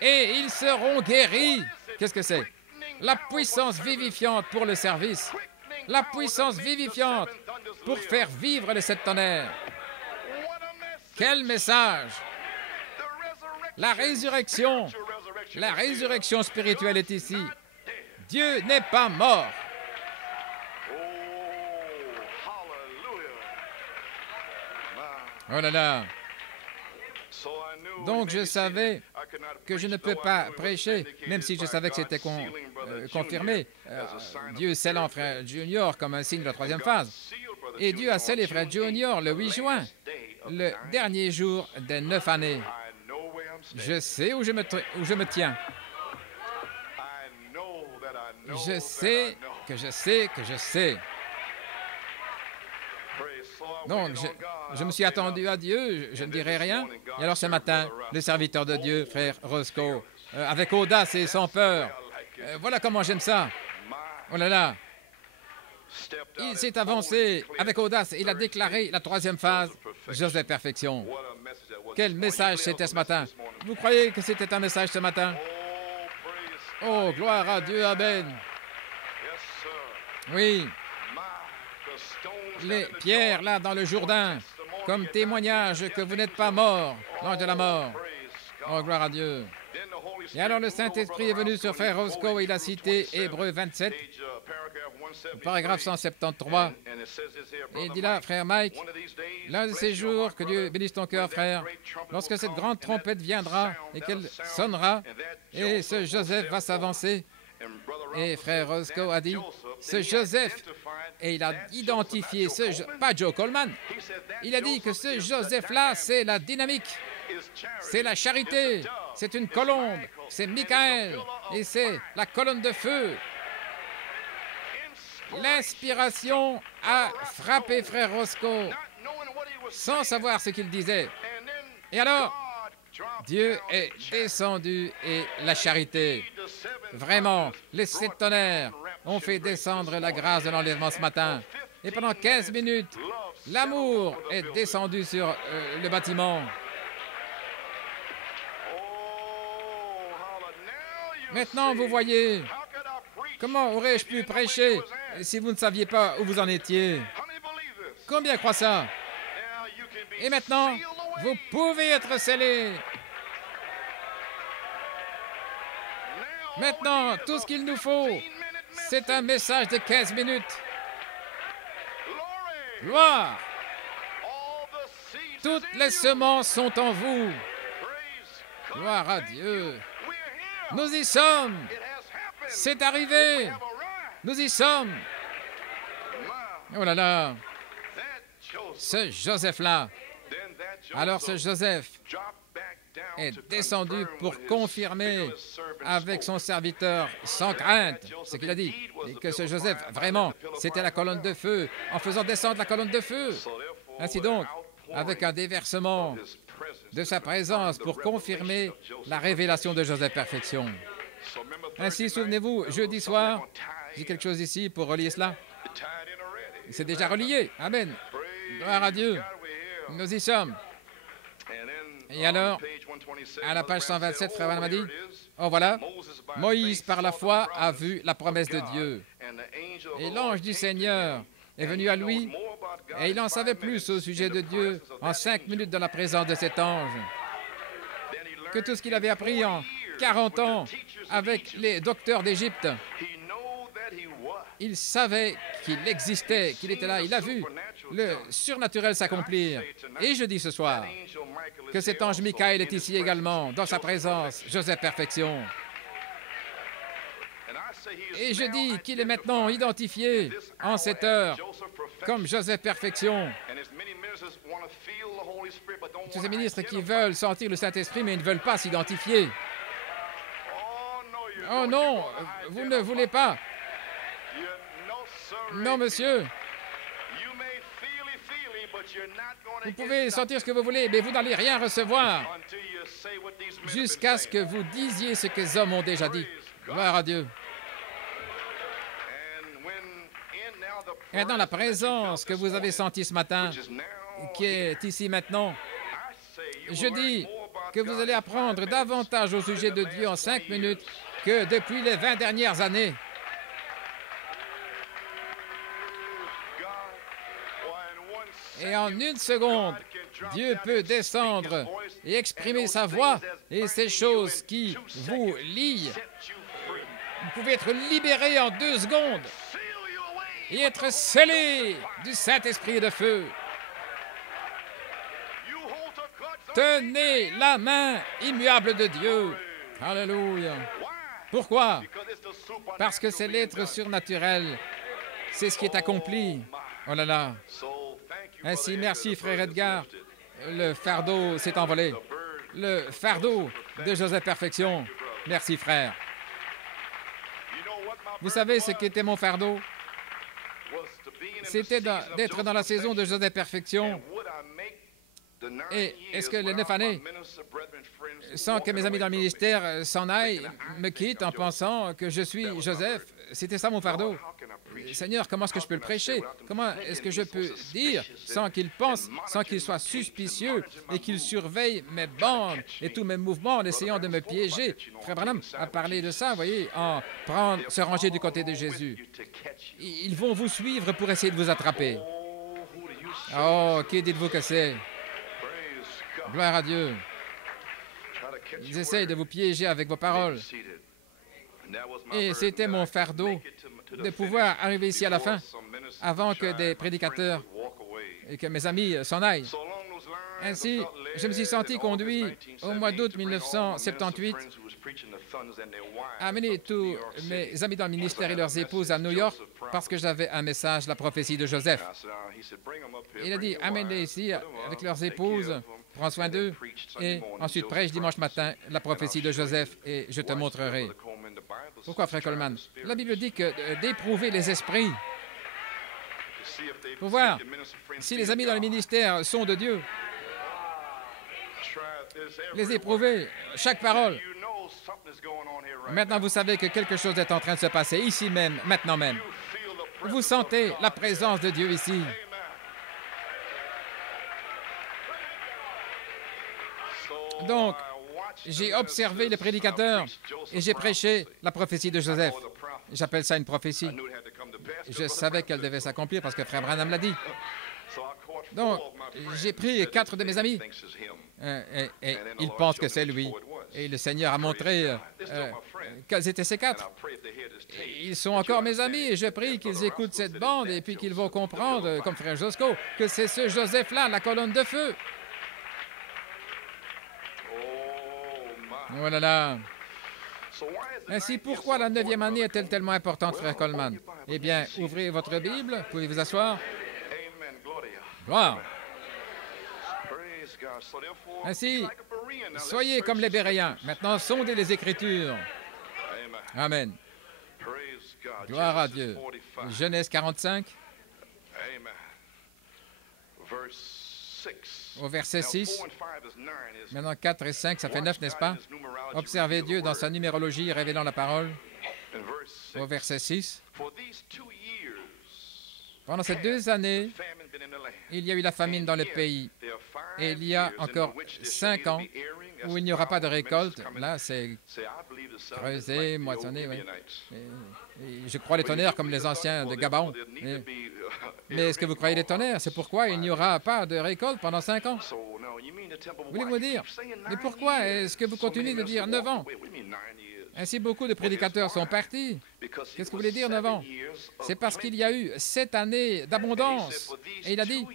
Et ils seront guéris. Qu'est-ce que c'est? La puissance vivifiante pour le service. La puissance vivifiante pour faire vivre les 7 tonnerres. Quel message! La résurrection spirituelle est ici. Dieu n'est pas mort. Oh là là! Donc je savais que je ne peux pas prêcher, même si je savais que c'était confirmé. Dieu scellant Frère Junior comme un signe de la 3e phase. Et Dieu a scellé Frère Junior le 8 juin, le dernier jour des 9 années. Je sais où je me tiens. Je sais que je sais que je sais. Donc, je me suis attendu à Dieu, je ne dirai rien. Et alors ce matin, le serviteur de Dieu, Frère Roscoe, avec audace et sans peur, voilà comment j'aime ça. Oh là là. Il s'est avancé avec audace. Il a déclaré la 3e phase, Joseph Perfection. Quel message c'était ce matin. Vous croyez que c'était un message ce matin? Oh, gloire à Dieu, amen. Oui. Les pierres, là, dans le Jourdain, comme témoignage que vous n'êtes pas mort, l'ange de la mort. Oh, gloire à Dieu. Et alors le Saint-Esprit est venu sur Frère Roscoe et il a cité Hébreux 27, paragraphe 173. Et il dit là, Frère Mike, l'un de ces jours, que Dieu bénisse ton cœur, frère, lorsque cette grande trompette viendra et qu'elle sonnera, et ce Joseph va s'avancer. Et Frère Roscoe a dit, ce Joseph, et il a identifié pas Joe Coleman, il a dit que ce Joseph-là, c'est la dynamique, c'est la charité, c'est une colombe, c'est Michael, et c'est la colonne de feu. L'inspiration a frappé Frère Roscoe, sans savoir ce qu'il disait. Et alors, Dieu est descendu et la charité. Vraiment, les 7 tonnerres ont fait descendre la grâce de l'enlèvement ce matin. Et pendant 15 minutes, l'amour est descendu sur le bâtiment. Maintenant, vous voyez, comment aurais-je pu prêcher si vous ne saviez pas où vous en étiez? Combien croient ça? Et maintenant, vous pouvez être scellés. Maintenant, tout ce qu'il nous faut, c'est un message de 15 minutes. Gloire! Toutes les semences sont en vous. Gloire à Dieu. Nous y sommes. C'est arrivé. Nous y sommes. Oh là là. Ce Joseph-là. Alors ce Joseph est descendu pour confirmer avec son serviteur sans crainte ce qu'il a dit. Et que ce Joseph, vraiment, c'était la colonne de feu, en faisant descendre la colonne de feu. Ainsi donc, avec un déversement de sa présence pour confirmer la révélation de Joseph Perfection. Ainsi, souvenez-vous, jeudi soir, j'ai quelque chose ici pour relier cela. C'est déjà relié. Amen. Gloire à Dieu. Nous y sommes. Et alors, à la page 127, Frère Branham a dit, oh voilà, Moïse par la foi a vu la promesse de Dieu. Et l'ange du Seigneur est venu à lui et il en savait plus au sujet de Dieu en 5 minutes dans la présence de cet ange que tout ce qu'il avait appris en 40 ans avec les docteurs d'Égypte. Il savait qu'il existait, qu'il était là. Il a vu le surnaturel s'accomplir. Et je dis ce soir que cet ange Michael est ici également, dans sa présence, Joseph Perfection. Et je dis qu'il est maintenant identifié en cette heure comme Joseph Perfection. Tous ces ministres qui veulent sentir le Saint-Esprit, mais ils ne veulent pas s'identifier. Oh non, vous ne voulez pas. Non, monsieur. Vous pouvez sortir ce que vous voulez, mais vous n'allez rien recevoir jusqu'à ce que vous disiez ce que les hommes ont déjà dit. Gloire à Dieu. Et dans la présence que vous avez sentie ce matin, qui est ici maintenant, je dis que vous allez apprendre davantage au sujet de Dieu en 5 minutes que depuis les 20 dernières années. Et en 1 seconde, Dieu peut descendre et exprimer sa voix et ces choses qui vous lient. Vous pouvez être libéré en 2 secondes et être scellé du Saint-Esprit de feu. Tenez la main immuable de Dieu. Alléluia. Pourquoi? Parce que c'est l'être surnaturel. C'est ce qui est accompli. Oh là là. Ainsi, merci, frère Edgar. Le fardeau s'est envolé. Le fardeau de Joseph Perfection. Merci, frère. Vous savez ce qu'était mon fardeau? C'était d'être dans la saison de Joseph Perfection. Et est-ce que les 9 années, sans que mes amis dans le ministère s'en aillent, me quittent en pensant que je suis Joseph? C'était ça mon fardeau. Seigneur, comment est-ce que je peux le prêcher? Comment est-ce que je peux dire sans qu'il pense, sans qu'il soit suspicieux et qu'il surveille mes bandes et tous mes mouvements en essayant de me piéger? Frère Branham a parlé de ça, vous voyez, se ranger du côté de Jésus. Ils vont vous suivre pour essayer de vous attraper. Oh, qui dites-vous que c'est? Gloire à Dieu. Ils essayent de vous piéger avec vos paroles. Et c'était mon fardeau de pouvoir arriver ici à la fin, avant que des prédicateurs et que mes amis s'en aillent. Ainsi, je me suis senti conduit au mois d'août 1978 à amener tous mes amis dans le ministère et leurs épouses à New York parce que j'avais un message, la prophétie de Joseph. Il a dit, amenez-les ici avec leurs épouses, prends soin d'eux, et ensuite prêche dimanche matin la prophétie de Joseph et je te montrerai. Pourquoi, frère Coleman? La Bible dit que d'éprouver les esprits pour voir si les amis dans le ministère sont de Dieu. Les éprouver, chaque parole. Maintenant, vous savez que quelque chose est en train de se passer ici même, maintenant même. Vous sentez la présence de Dieu ici. Donc, j'ai observé les prédicateurs et j'ai prêché la prophétie de Joseph. J'appelle ça une prophétie. Je savais qu'elle devait s'accomplir parce que frère Branham l'a dit. Donc, j'ai pris 4 de mes amis et ils pensent que c'est lui. Et le Seigneur a montré quels étaient ces 4. Ils sont encore mes amis et je prie qu'ils écoutent cette bande et puis qu'ils vont comprendre, comme frère Josco, que c'est ce Joseph-là, la colonne de feu. Oh là là. Ainsi, pourquoi la 9e année est-elle tellement importante, frère Coleman? Eh bien, ouvrez votre Bible, pouvez vous asseoir. Gloire. Ainsi, soyez comme les Béréens. Maintenant, sondez les Écritures. Amen. Gloire à Dieu. Genèse 45. Au verset 6. Maintenant, 4 et 5, ça fait 9, n'est-ce pas? Observez Dieu dans sa numérologie révélant la parole. Au verset 6. Pendant ces 2 années, il y a eu la famine dans le pays. Et il y a encore 5 ans où il n'y aura pas de récolte. Là, c'est creusé, moissonné. Oui. Et je crois les tonnerres comme les anciens de Gabon. Mais est-ce que vous croyez les tonnerres? C'est pourquoi il n'y aura pas de récolte pendant 5 ans. Voulez-vous dire? Mais pourquoi est-ce que vous continuez de dire 9 ans? Ainsi, beaucoup de prédicateurs sont partis. Qu'est-ce que vous voulez dire 9 ans? C'est parce qu'il y a eu 7 années d'abondance. Et il a dit,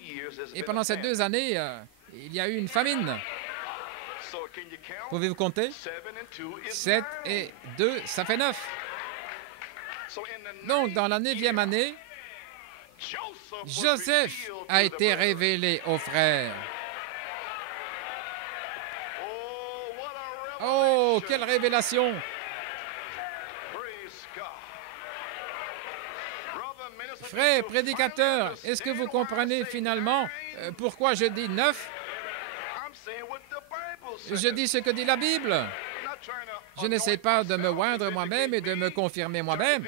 et pendant ces 2 années, il y a eu une famine. Pouvez-vous compter? 7 et 2, ça fait 9. Donc, dans la 9e année, Joseph a été révélé aux frères. Oh, quelle révélation! Frères prédicateurs, est-ce que vous comprenez finalement Pourquoi je dis 9? Je dis ce que dit la Bible. Je n'essaie pas de me oindre moi-même et de me confirmer moi-même.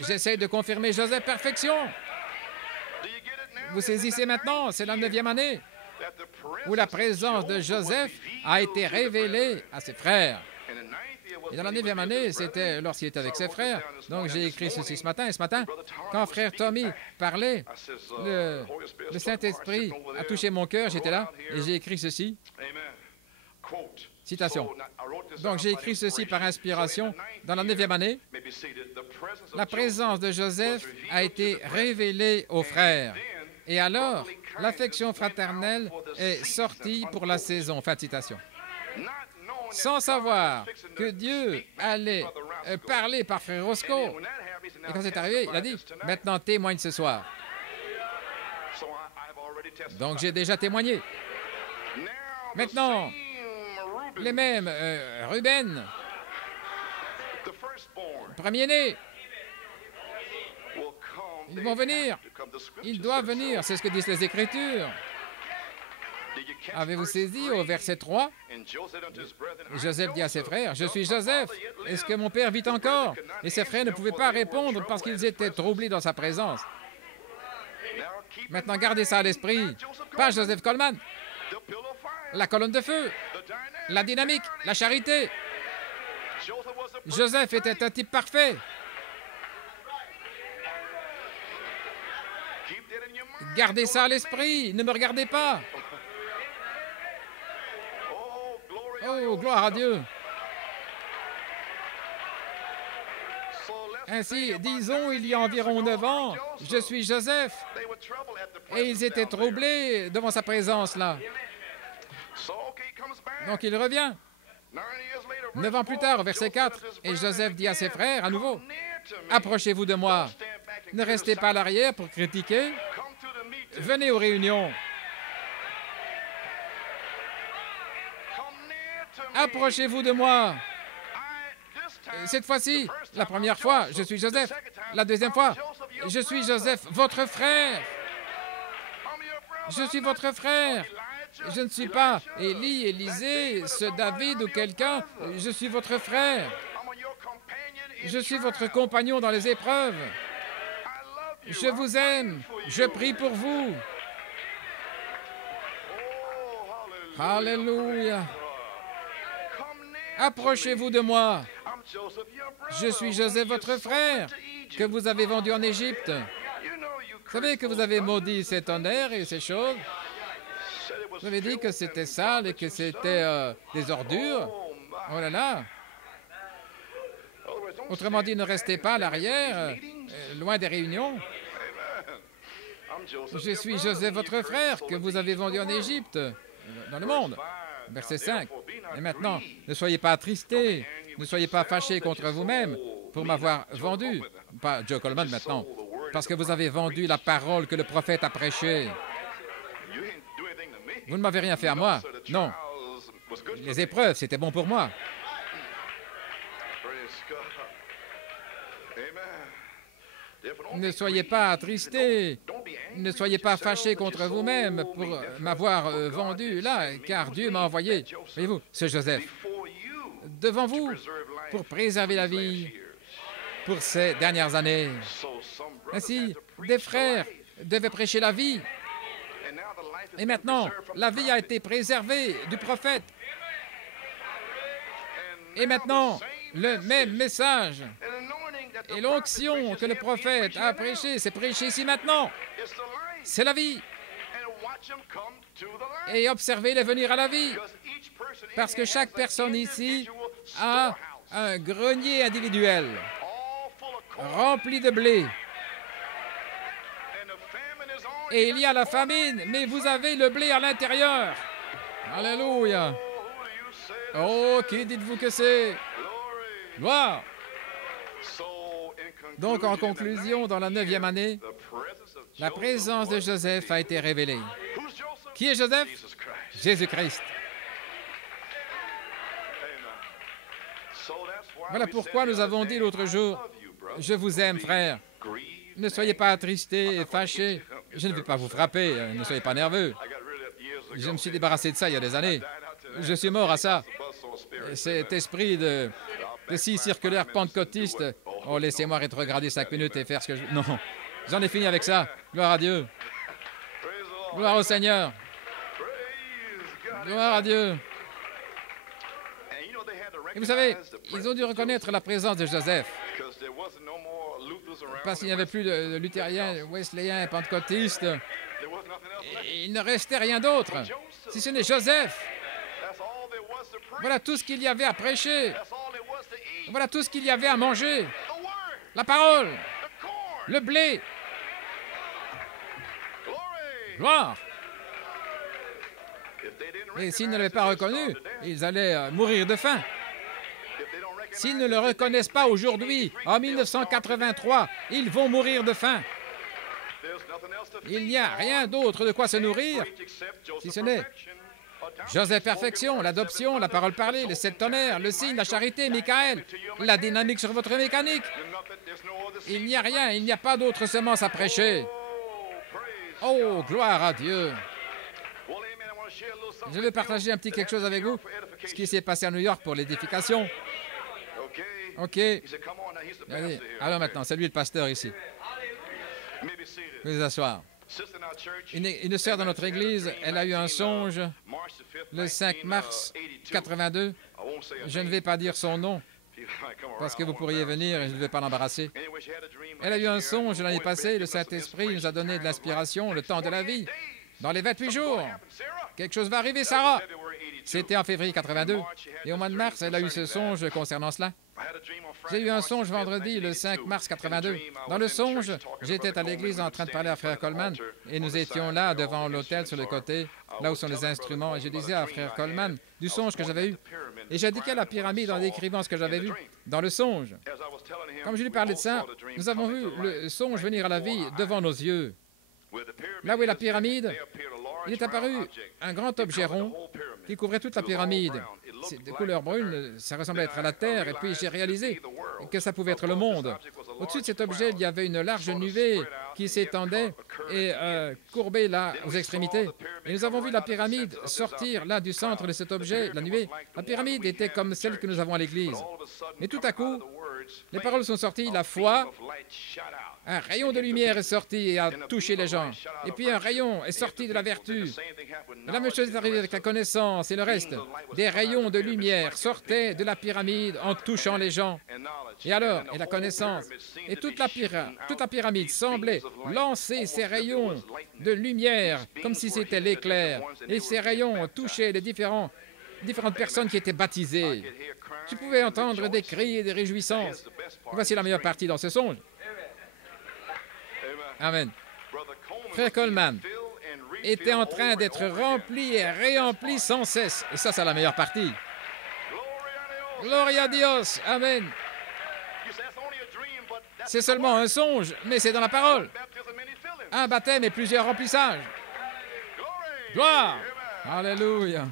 J'essaie de confirmer Joseph perfection. Vous saisissez maintenant, c'est la 9e année où la présence de Joseph a été révélée à ses frères. Et dans la 9e année, c'était lorsqu'il était avec ses frères. Donc, j'ai écrit ceci ce matin. Et ce matin, quand frère Tommy parlait, le Saint-Esprit a touché mon cœur, j'étais là, et j'ai écrit ceci. Citation. Donc, j'ai écrit ceci par inspiration. Dans la 9e année, la présence de Joseph a été révélée aux frères. Et alors, l'affection fraternelle est sortie pour la saison. Fin de citation. Sans savoir que Dieu allait parler par frère Roscoe. Et quand c'est arrivé, il a dit, « Maintenant, témoigne ce soir. » Donc, j'ai déjà témoigné. Maintenant, les mêmes, Ruben, premier-né, ils vont venir. Ils doivent venir, c'est ce que disent les Écritures. Avez-vous saisi au verset 3? Joseph dit à ses frères, « Je suis Joseph. Est-ce que mon père vit encore? » Et ses frères ne pouvaient pas répondre parce qu'ils étaient troublés dans sa présence. Maintenant, gardez ça à l'esprit. Pas Joseph Coleman. La colonne de feu, la dynamique, la charité. Joseph était un type parfait. Gardez ça à l'esprit. Ne me regardez pas. Oh, gloire à Dieu. Ainsi, disons, il y a environ 9 ans, je suis Joseph. Et ils étaient troublés devant sa présence là. Donc il revient. 9 ans plus tard, au verset 4, et Joseph dit à ses frères à nouveau, « Approchez-vous de moi. Ne restez pas à l'arrière pour critiquer. Venez aux réunions. Approchez-vous de moi. Cette fois-ci, la première fois, je suis Joseph. La deuxième fois, je suis Joseph, votre frère. Je suis votre frère. Je ne suis pas Élie, Élisée, ce David ou quelqu'un. Je suis votre frère. Je suis votre compagnon dans les épreuves. Je vous aime. Je prie pour vous. Alléluia. Approchez-vous de moi. Je suis Joseph, votre frère, que vous avez vendu en Égypte. Vous savez que vous avez maudit cet honneur et ces choses. Vous avez dit que c'était sale et que c'était des ordures. Oh là là. Autrement dit, ne restez pas à l'arrière, loin des réunions. Je suis Joseph, votre frère, que vous avez vendu en Égypte, dans le monde. Verset 5. Et maintenant, ne soyez pas attristés, ne soyez pas fâchés contre vous-même pour m'avoir vendu. Pas Joe Coleman maintenant, parce que vous avez vendu la parole que le prophète a prêchée. Vous ne m'avez rien fait à moi. Non. Les épreuves, c'était bon pour moi. Ne soyez pas attristés, ne soyez pas fâchés contre vous-même pour m'avoir vendu là, car Dieu m'a envoyé, voyez-vous, ce Joseph, devant vous, pour préserver la vie pour ces dernières années. Ainsi, des frères devaient prêcher la vie. Et maintenant, la vie a été préservée du prophète. Et maintenant, le même message et l'onction que le prophète a prêché, c'est prêché ici maintenant. C'est la vie. Et observez-les venir à la vie. Parce que chaque personne ici a un grenier individuel rempli de blé. Et il y a la famine, mais vous avez le blé à l'intérieur. Alléluia. Oh, qui dites-vous que c'est? Gloire. Donc, en conclusion, dans la 9e année, la présence de Joseph a été révélée. Qui est Joseph? Jésus-Christ. Voilà pourquoi nous avons dit l'autre jour, « Je vous aime, frère. Ne soyez pas attristés et fâchés Je ne vais pas vous frapper, ne soyez pas nerveux. Je me suis débarrassé de ça il y a des années. Je suis mort à ça. Cet esprit de scie circulaire pentecôtiste. Oh, laissez-moi rétrograder 5 minutes et faire ce que je... Non, j'en ai fini avec ça. Gloire à Dieu. Gloire au Seigneur. Gloire à Dieu. Et vous savez, ils ont dû reconnaître la présence de Joseph. Parce qu'il n'y avait plus de luthériens, wesleyens, pentecôtistes. Et il ne restait rien d'autre, si ce n'est Joseph. Voilà tout ce qu'il y avait à prêcher. Voilà tout ce qu'il y avait à manger. La parole, le blé. Gloire. Et s'ils ne l'avaient pas reconnu, ils allaient mourir de faim. S'ils ne le reconnaissent pas aujourd'hui, en 1983, ils vont mourir de faim. Il n'y a rien d'autre de quoi se nourrir, si ce n'est Joseph Perfection, l'adoption, la parole parlée, les 7 tonnerres, le signe, la charité, Michael, la dynamique sur votre mécanique. Il n'y a rien, il n'y a pas d'autre semence à prêcher. Oh, gloire à Dieu. Je vais partager un petit quelque chose avec vous, ce qui s'est passé à New York pour l'édification. OK. Allez. Alors maintenant, c'est lui le pasteur ici. Veuillez vous asseoir. Une sœur de notre église, elle a eu un songe le 5 mars 82. Je ne vais pas dire son nom, parce que vous pourriez venir et je ne vais pas l'embarrasser. Elle a eu un songe l'année passée. Le Saint-Esprit nous a donné de l'inspiration, le temps de la vie. Dans les 28 jours, quelque chose va arriver, Sarah. C'était en février 82. Et au mois de mars, elle a eu ce songe concernant cela. J'ai eu un songe vendredi, le 5 mars 82. Dans le songe, j'étais à l'église en train de parler à Frère Coleman et nous étions là devant l'autel sur le côté, là où sont les instruments. Et je disais à Frère Coleman du songe que j'avais eu. Et j'indiquais la pyramide en décrivant ce que j'avais vu dans le songe. Comme je lui parlais de ça, nous avons vu le songe venir à la vie devant nos yeux. Là où est la pyramide, il est apparu un grand objet rond qui couvrait toute la pyramide. C'est de couleur brune, ça ressemblait être à la terre, et puis j'ai réalisé que ça pouvait être le monde. Au-dessus de cet objet, il y avait une large nuée qui s'étendait et courbée là aux extrémités. Et nous avons vu la pyramide sortir là du centre de cet objet, la nuée. La pyramide était comme celle que nous avons à l'église. Mais tout à coup, les paroles sont sorties, la foi, un rayon de lumière est sorti et a touché les gens. Et puis un rayon est sorti de la vertu. La même chose est arrivée avec la connaissance et le reste. Des rayons de lumière sortaient de la pyramide en touchant les gens. Et alors, et la connaissance. Et toute la pyramide semblait lancer ces rayons de lumière comme si c'était l'éclair. Et ces rayons touchaient les différentes personnes qui étaient baptisées. Je pouvais entendre des cris et des réjouissances. Voici la meilleure partie dans ce songe. Amen. Frère Coleman était en train d'être rempli et réempli sans cesse. Et ça, c'est la meilleure partie. Gloria a Dios. Amen. C'est seulement un songe, mais c'est dans la parole. Un baptême et plusieurs remplissages. Gloire. Alléluia.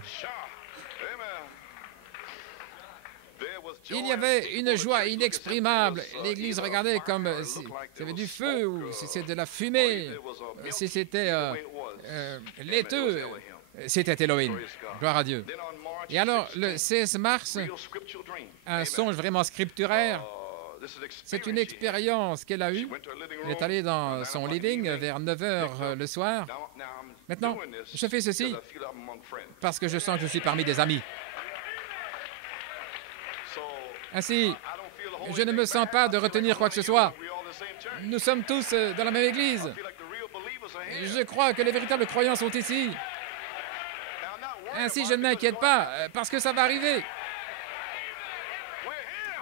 Il y avait une joie inexprimable. L'Église regardait comme s'il y avait du feu ou si c'était de la fumée, si c'était laiteux. C'était Elohim. Gloire à Dieu. Et alors, le 16 mars, un songe vraiment scripturaire. C'est une expérience qu'elle a eue. Elle est allée dans son living vers 9 h le soir. Maintenant, je fais ceci parce que je sens que je suis parmi des amis. Ainsi, je ne me sens pas de retenir quoi que ce soit. Nous sommes tous dans la même église. Je crois que les véritables croyants sont ici. Ainsi, je ne m'inquiète pas, parce que ça va arriver.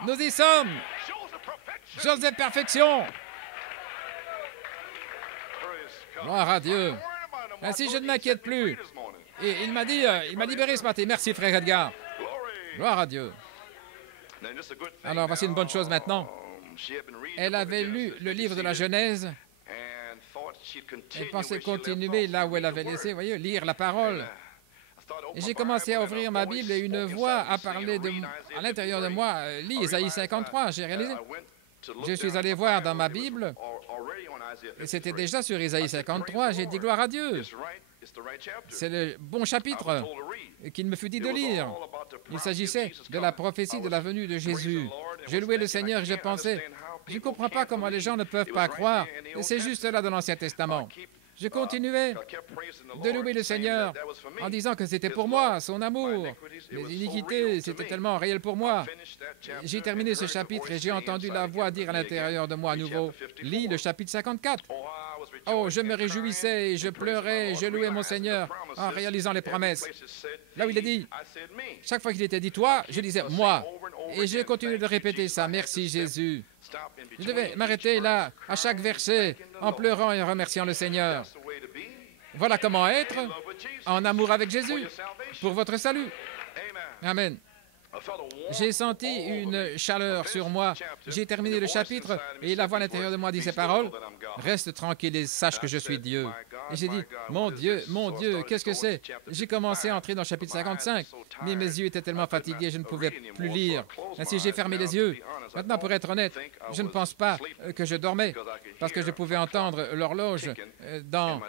Nous y sommes. Joseph Perfection. Gloire à Dieu. Ainsi, je ne m'inquiète plus. Et il m'a libéré ce matin. Merci, frère Edgar. Gloire à Dieu. Alors, voici une bonne chose maintenant. Elle avait lu le livre de la Genèse. Elle pensait continuer là où elle avait laissé, vous voyez, lire la parole. Et j'ai commencé à ouvrir ma Bible et une voix a parlé à l'intérieur de moi. Lis Isaïe 53, j'ai réalisé. Je suis allé voir dans ma Bible Et c'était déjà sur Isaïe 53. J'ai dit gloire à Dieu. C'est le bon chapitre qu'il me fut dit de lire. Il s'agissait de la prophétie de la venue de Jésus. J'ai loué le Seigneur et je pensais, je ne comprends pas comment les gens ne peuvent pas croire. Et c'est juste là dans l'Ancien Testament. Je continuais de louer le Seigneur en disant que c'était pour moi, son amour. Les iniquités, c'était tellement réel pour moi. J'ai terminé ce chapitre et j'ai entendu la voix dire à l'intérieur de moi à nouveau, lis le chapitre 54. Oh, je me réjouissais et je pleurais et je louais mon Seigneur en réalisant les promesses. Là où il a dit, chaque fois qu'il était dit toi, je disais moi. Et j'ai continué de répéter ça. Merci Jésus. Je devais m'arrêter là, à chaque verset, en pleurant et en remerciant le Seigneur. Voilà comment être en amour avec Jésus pour votre salut. Amen. J'ai senti une chaleur sur moi. J'ai terminé le chapitre et la voix à l'intérieur de moi dit ces paroles. Reste tranquille et sache que je suis Dieu. Et j'ai dit, mon Dieu, qu'est-ce que c'est? J'ai commencé à entrer dans le chapitre 55, mais mes yeux étaient tellement fatigués, je ne pouvais plus lire. Ainsi, j'ai fermé les yeux. Maintenant, pour être honnête, je ne pense pas que je dormais, parce que je pouvais entendre l'horloge dans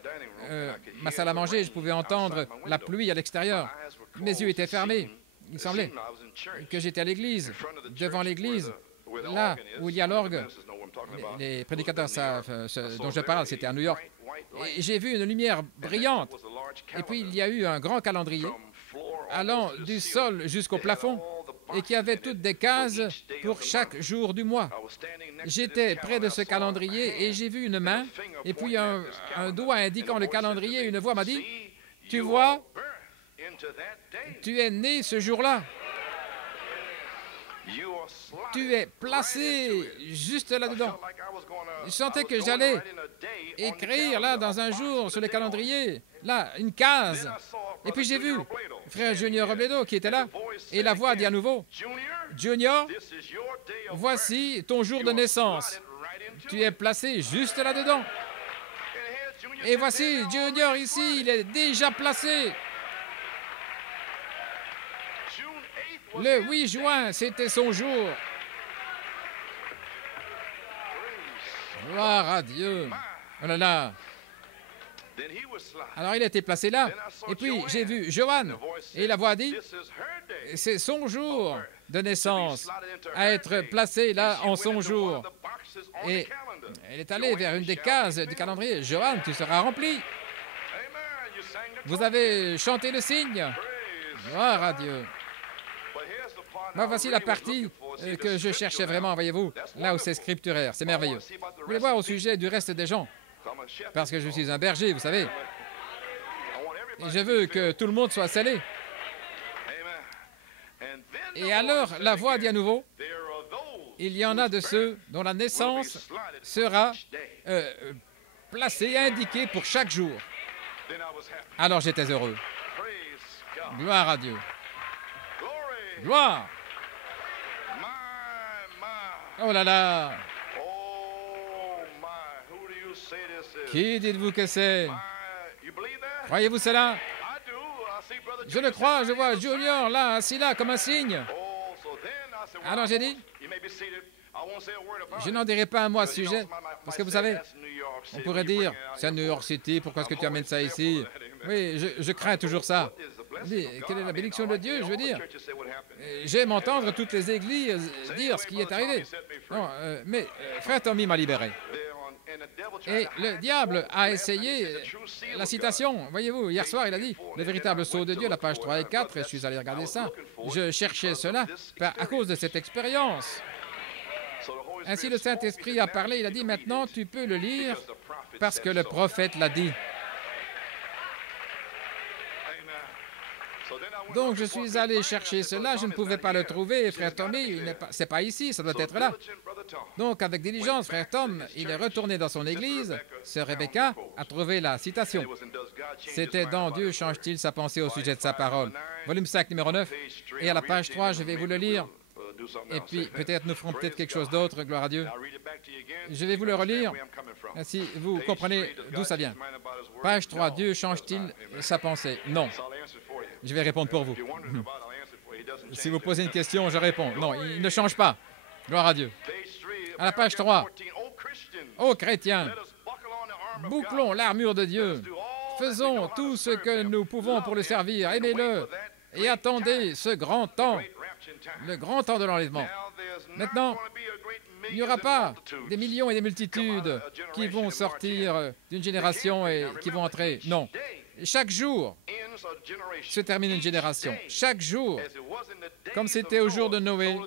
ma salle à manger, je pouvais entendre la pluie à l'extérieur. Mes yeux étaient fermés. Il semblait que j'étais à l'église, devant l'église, là où il y a l'orgue. Les prédicateurs savent ce dont je parle, c'était à New York. Et j'ai vu une lumière brillante. Et puis, il y a eu un grand calendrier allant du sol jusqu'au plafond et qui avait toutes des cases pour chaque jour du mois. J'étais près de ce calendrier et j'ai vu une main et puis un doigt indiquant le calendrier. Une voix m'a dit, « Tu vois, tu es né ce jour-là. Tu es placé juste là-dedans. » Je sentais que j'allais écrire là dans un jour sur le calendrier, là, une case. Et puis j'ai vu frère Junior Robledo qui était là et la voix dit à nouveau, « Junior, voici ton jour de naissance. Tu es placé juste là-dedans. » Et voici Junior ici, il est déjà placé. Le 8 juin, c'était son jour. Gloire à Dieu. Oh là là. Alors il a été placé là. Et puis j'ai vu Joanne. Et la voix a dit, c'est son jour de naissance à être placé là en son jour. Et elle est allée vers une des cases du calendrier. Joanne, tu seras rempli. Vous avez chanté le signe. Gloire à Dieu. Ben, voici la partie que je cherchais vraiment, voyez-vous, là où c'est scripturaire. C'est merveilleux. Vous voulez voir au sujet du reste des gens? Parce que je suis un berger, vous savez. Et je veux que tout le monde soit scellé. Et alors, la voix dit à nouveau, il y en a de ceux dont la naissance sera placée, indiquée pour chaque jour. Alors j'étais heureux. Gloire à Dieu. Gloire! Oh là là! Qui dites-vous que c'est? Croyez-vous cela? Je le crois, je vois Junior là, assis là, comme un signe. Alors j'ai dit, je n'en dirai pas un mot à ce sujet, parce que vous savez, on pourrait dire, c'est New York City, pourquoi est-ce que tu amènes ça ici? Oui, je crains toujours ça. Quelle est la bénédiction de Dieu? Je veux dire, j'aime entendre toutes les églises dire ce qui est arrivé. Non, mais frère Tommy m'a libéré. Et le diable a essayé la citation. Voyez-vous, hier soir, il a dit, le véritable sceau de Dieu, la page 3 et 4, et je suis allé regarder ça. Je cherchais cela à cause de cette expérience. Ainsi, le Saint-Esprit a parlé, il a dit, maintenant, tu peux le lire parce que le prophète l'a dit. Donc, je suis allé chercher cela, je ne pouvais pas le trouver. Frère Tommy, c'est pas ici, ça doit être là. Donc, avec diligence, frère Tom, il est retourné dans son église. Sœur Rebecca a trouvé la citation. C'était dans Dieu change-t-il sa pensée au sujet de sa parole. Volume 5, numéro 9. Et à la page 3, je vais vous le lire. Et puis, peut-être nous ferons peut-être quelque chose d'autre, gloire à Dieu. Je vais vous le relire, ainsi vous comprenez d'où ça vient. Page 3, Dieu change-t-il sa pensée? Non. Je vais répondre pour vous. Si vous posez une question, je réponds. Non, il ne change pas. Gloire à Dieu. À la page 3. Ô chrétiens, Bouclons l'armure de Dieu. Faisons tout ce que nous pouvons pour le servir. Aimez-le et attendez ce grand temps, le grand temps de l'enlèvement. Maintenant, il n'y aura pas des millions et des multitudes qui vont sortir d'une génération et qui vont entrer. Non. Chaque jour se termine une génération. Chaque jour, comme c'était au jour de Noé,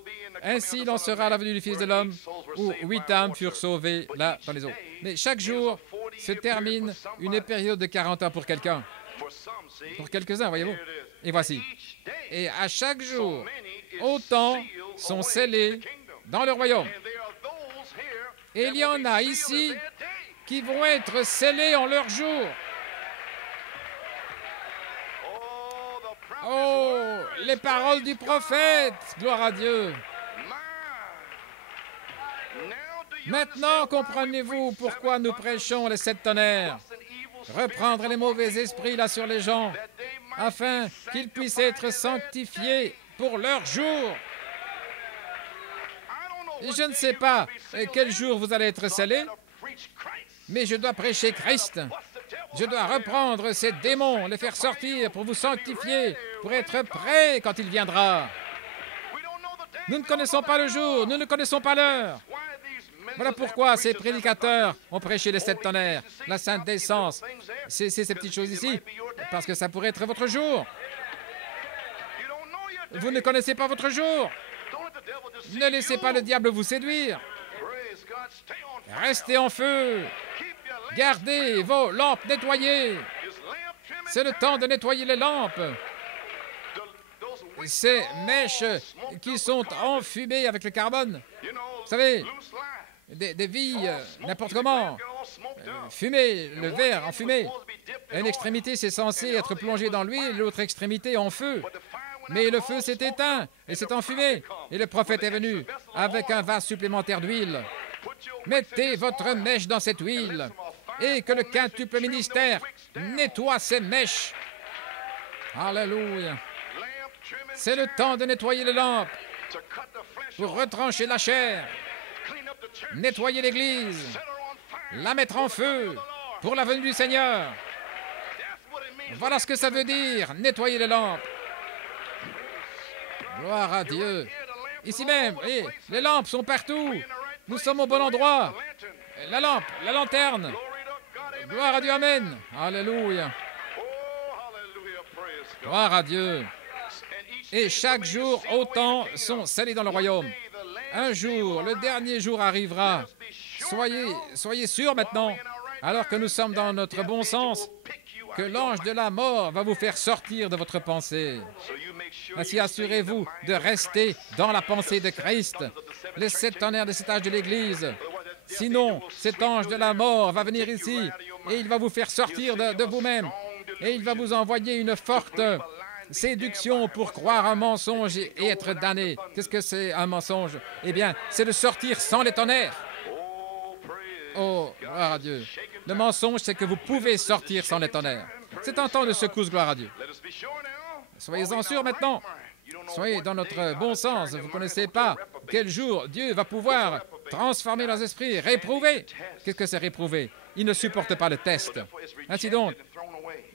ainsi il en sera à la venue du Fils de l'homme, où 8 âmes furent sauvées là dans les eaux. Mais chaque jour se termine une période de 40 ans pour quelqu'un. Pour quelques-uns, voyez-vous. Et voici. Et à chaque jour, autant sont scellés dans le royaume. Et il y en a ici qui vont être scellés en leur jour. Oh, les paroles du prophète, gloire à Dieu. Maintenant, comprenez-vous pourquoi nous prêchons les 7 tonnerres? Reprendre les mauvais esprits là sur les gens, afin qu'ils puissent être sanctifiés pour leur jour. Et je ne sais pas quel jour vous allez être scellés, mais je dois prêcher Christ. Je dois reprendre ces démons, les faire sortir pour vous sanctifier, pour être prêts quand il viendra. Nous ne connaissons pas le jour, nous ne connaissons pas l'heure. Voilà pourquoi ces prédicateurs ont prêché les 7 tonnerres, la sainte décence. C'est ces petites choses ici, parce que ça pourrait être votre jour. Vous ne connaissez pas votre jour. Ne laissez pas le diable vous séduire. Restez en feu. Gardez vos lampes nettoyées. C'est le temps de nettoyer les lampes. Ces mèches qui sont enfumées avec le carbone. Vous savez, des billes, n'importe comment. Fumée, le verre enfumé. Une extrémité, c'est censé être plongé dans l'huile, l'autre extrémité en feu. Mais le feu s'est éteint et s'est enfumé. Et le prophète est venu avec un vase supplémentaire d'huile. Mettez votre mèche dans cette huile et que le quintuple ministère nettoie ces mèches. Alléluia. C'est le temps de nettoyer les lampes pour retrancher la chair, nettoyer l'Église, la mettre en feu pour la venue du Seigneur. Voilà ce que ça veut dire, nettoyer les lampes. Gloire à Dieu. Ici même, les lampes sont partout. Nous sommes au bon endroit. La lampe, la lanterne. Gloire à Dieu, amen. Alléluia. Gloire à Dieu. Et chaque jour, autant sont scellés dans le royaume. Un jour, le dernier jour arrivera. Soyez sûrs maintenant, alors que nous sommes dans notre bon sens, que l'ange de la mort va vous faire sortir de votre pensée. Ainsi, assurez-vous de rester dans la pensée de Christ, les 7 tonnerres de cet âge de l'Église. Sinon, cet ange de la mort va venir ici et il va vous faire sortir de vous-même. Et il va vous envoyer une forte séduction pour croire un mensonge et être damné. Qu'est-ce que c'est un mensonge? Eh bien, c'est de sortir sans les tonnerres. Oh, gloire à Dieu. Le mensonge, c'est que vous pouvez sortir sans les tonnerres. C'est un temps de secousse, gloire à Dieu. Soyez-en sûrs maintenant. Soyez dans notre bon sens. Vous ne connaissez pas quel jour Dieu va pouvoir transformer leurs esprits, réprouver. Qu'est-ce que c'est réprouver? Ils ne supportent pas le test. Ainsi donc,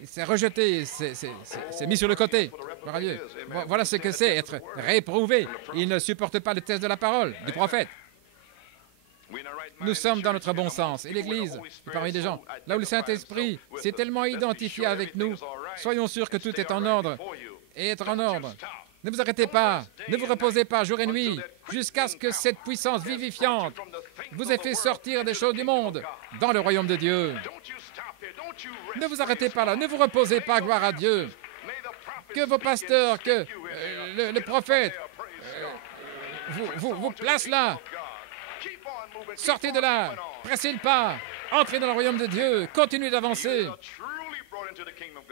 c'est rejeté, c'est mis sur le côté. Gloire à Dieu. Voilà ce que c'est être réprouvé. Ils ne supportent pas le test de la parole, du prophète. Nous sommes dans notre bon sens. Et l'Église, parmi des gens, là où le Saint-Esprit s'est tellement identifié avec nous, soyons sûrs que tout est en ordre. Et être en ordre. Ne vous arrêtez pas, ne vous reposez pas jour et nuit, jusqu'à ce que cette puissance vivifiante vous ait fait sortir des choses du monde dans le royaume de Dieu. Ne vous arrêtez pas là, ne vous reposez pas, gloire à Dieu. Que vos pasteurs, que le prophète vous place là. Sortez de là, pressez le pas, entrez dans le royaume de Dieu, continuez d'avancer.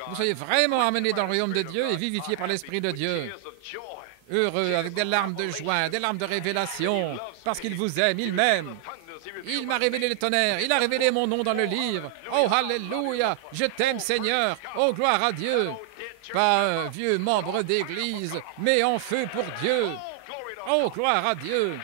Vous soyez vraiment amenés dans le royaume de Dieu et vivifiés par l'Esprit de Dieu. Heureux, avec des larmes de joie, des larmes de révélation, parce qu'il vous aime, il m'aime. Il m'a révélé le tonnerre, il a révélé mon nom dans le livre. Oh, alléluia, je t'aime, Seigneur. Oh, gloire à Dieu. Pas un vieux membre d'Église, mais en feu pour Dieu. Oh, gloire à Dieu.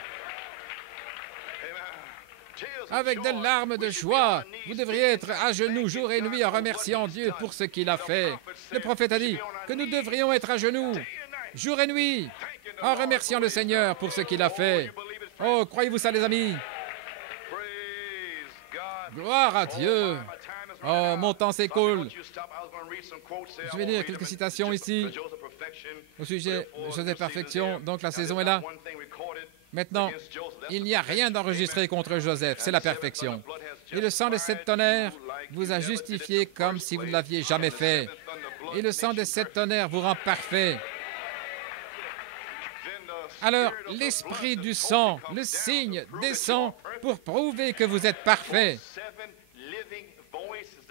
avec des larmes de joie. Vous devriez être à genoux jour et nuit en remerciant Dieu pour ce qu'il a fait. Le prophète a dit que nous devrions être à genoux jour et nuit en remerciant le Seigneur pour ce qu'il a fait. Oh, croyez-vous ça, les amis? Gloire à Dieu. Oh, mon temps s'écoule. Je vais lire quelques citations ici au sujet de Joseph Perfection. Donc, la saison est là. Maintenant, il n'y a rien d'enregistré contre Joseph, c'est la perfection. Et le sang des 7 tonnerres vous a justifié comme si vous ne l'aviez jamais fait. Et le sang des 7 tonnerres vous rend parfait. Alors, l'esprit du sang, le signe, descend pour prouver que vous êtes parfait.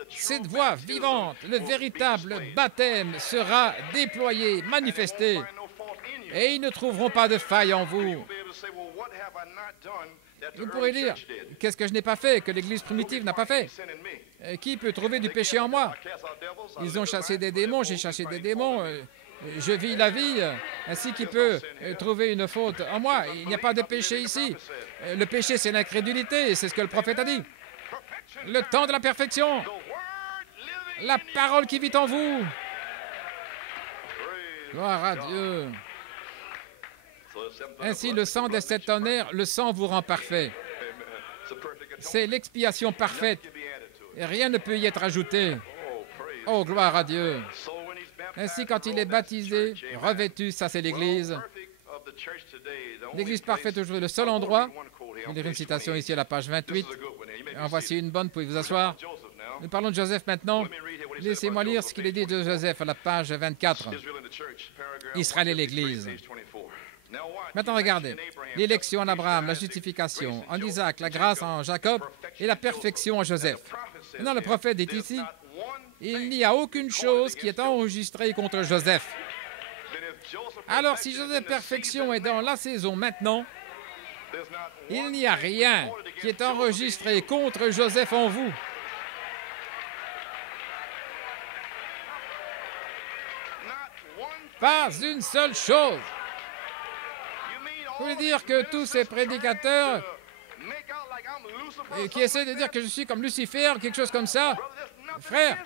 Cette voix vivante, le véritable baptême sera déployé, manifesté. Et ils ne trouveront pas de faille en vous. Vous pourrez dire, qu'est-ce que je n'ai pas fait, que l'Église primitive n'a pas fait? Qui peut trouver du péché en moi? Ils ont chassé des démons, j'ai chassé des démons. Je vis la vie, ainsi qu'il peut trouver une faute en moi. Il n'y a pas de péché ici. Le péché, c'est l'incrédulité, c'est ce que le prophète a dit. Le temps de la perfection, la parole qui vit en vous. Gloire à Dieu. Ainsi, le sang des 7 tonnerres, le sang vous rend parfait. C'est l'expiation parfaite. Et rien ne peut y être ajouté. Oh, gloire à Dieu. Ainsi, quand il est baptisé, revêtu, ça c'est l'Église. L'Église parfaite aujourd'hui, le seul endroit. Je vais lire une citation ici à la page 28. En voici une bonne, pouvez-vous asseoir. Nous parlons de Joseph maintenant. Laissez-moi lire ce qu'il est dit de Joseph à la page 24. Israël et l'Église. Maintenant, regardez. L'élection en Abraham, la justification en Isaac, la grâce en Jacob et la perfection en Joseph. Maintenant, le prophète dit ici, il n'y a aucune chose qui est enregistrée contre Joseph. Alors, si Joseph Perfection est dans la saison maintenant, il n'y a rien qui est enregistré contre Joseph en vous. Pas une seule chose. Vous voulez dire que tous ces prédicateurs qui essaient de dire que je suis comme Lucifer, quelque chose comme ça, frère,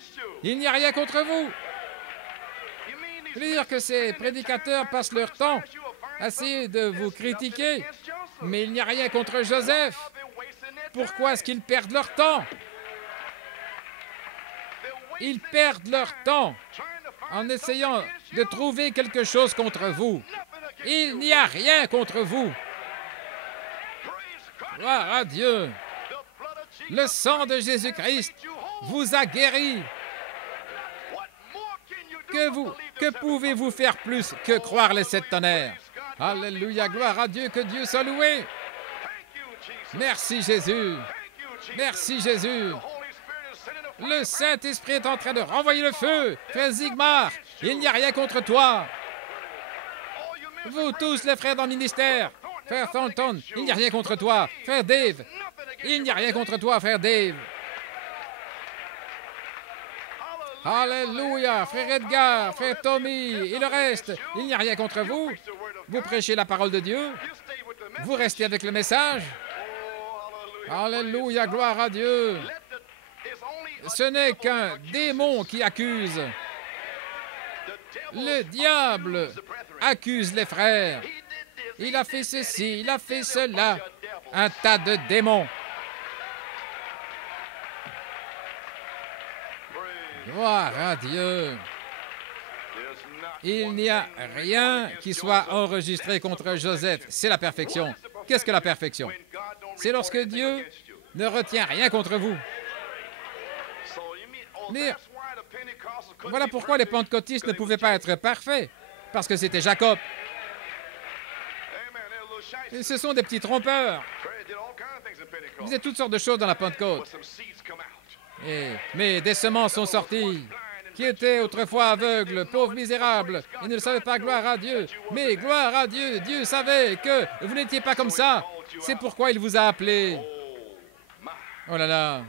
il n'y a rien contre vous. Vous voulez dire que ces prédicateurs passent leur temps à essayer de vous critiquer, mais il n'y a rien contre Joseph. Pourquoi est-ce qu'ils perdent leur temps? Ils perdent leur temps en essayant de trouver quelque chose contre vous. Il n'y a rien contre vous. Gloire à Dieu. Le sang de Jésus-Christ vous a guéri. Que pouvez-vous faire plus que croire les 7 tonnerres? Alléluia, gloire à Dieu, que Dieu soit loué. Merci Jésus. Merci Jésus. Le Saint-Esprit est en train de renvoyer le feu. Frère Zigmar, il n'y a rien contre toi. Vous tous les frères dans le ministère, frère Thornton, il n'y a rien contre toi. Frère Dave, il n'y a rien contre toi, frère Dave. Alléluia, frère Edgar, frère Tommy et le reste, il n'y a rien contre vous. Vous prêchez la parole de Dieu. Vous restez avec le message. Alléluia, gloire à Dieu. Ce n'est qu'un démon qui accuse. Le diable accuse les frères. Il a fait ceci, il a fait cela. Un tas de démons. Gloire à Dieu. Il n'y a rien qui soit enregistré contre Joseph. C'est la perfection. Qu'est-ce que la perfection? C'est lorsque Dieu ne retient rien contre vous. Mais voilà pourquoi les pentecôtistes ne pouvaient pas être parfaits, parce que c'était Jacob. Et ce sont des petits trompeurs. Ils faisaient toutes sortes de choses dans la Pentecôte. Mais des semences sont sorties, qui étaient autrefois aveugles, pauvres misérables. Ils ne le savaient pas, gloire à Dieu. Mais gloire à Dieu, Dieu savait que vous n'étiez pas comme ça. C'est pourquoi il vous a appelé. Oh là là.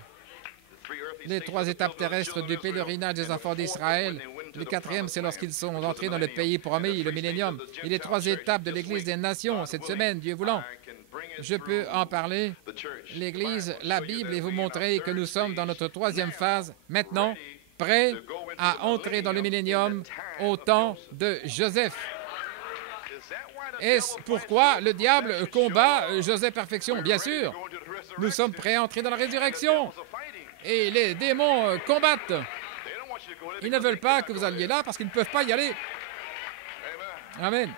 Les 3 étapes terrestres du pèlerinage des enfants d'Israël. Le 4e, c'est lorsqu'ils sont entrés dans le pays promis, le millénium. Et les 3 étapes de l'Église des nations, cette semaine, Dieu voulant. je peux en parler. L'Église, la Bible, et vous montrer que nous sommes dans notre troisième phase, maintenant, prêts à entrer dans le millénium au temps de Joseph. Est-ce pourquoi le diable combat Joseph Perfection? Bien sûr, nous sommes prêts à entrer dans la résurrection. Et les démons combattent. Ils ne veulent pas que vous alliez là parce qu'ils ne peuvent pas y aller. Amen.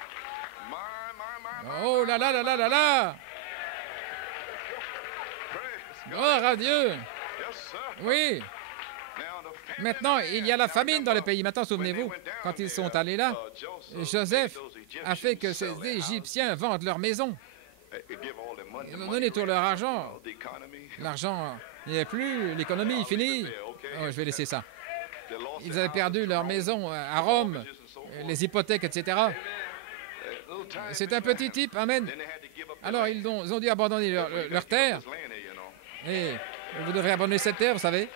Oh là là là là là là! Gloire à Dieu! Oui. Maintenant, il y a la famine dans le pays. Maintenant, souvenez-vous, quand ils sont allés là, Joseph a fait que ces Égyptiens vendent leur maison. Ils ont donné tout leur argent. L'argent, il n'y a plus, l'économie est finie. Oh, je vais laisser ça. Ils avaient perdu leur maison à Rome, les hypothèques, etc. C'est un petit type, amen. Alors, ils ont dû abandonner leur terre. Et vous devrez abandonner cette terre, vous savez.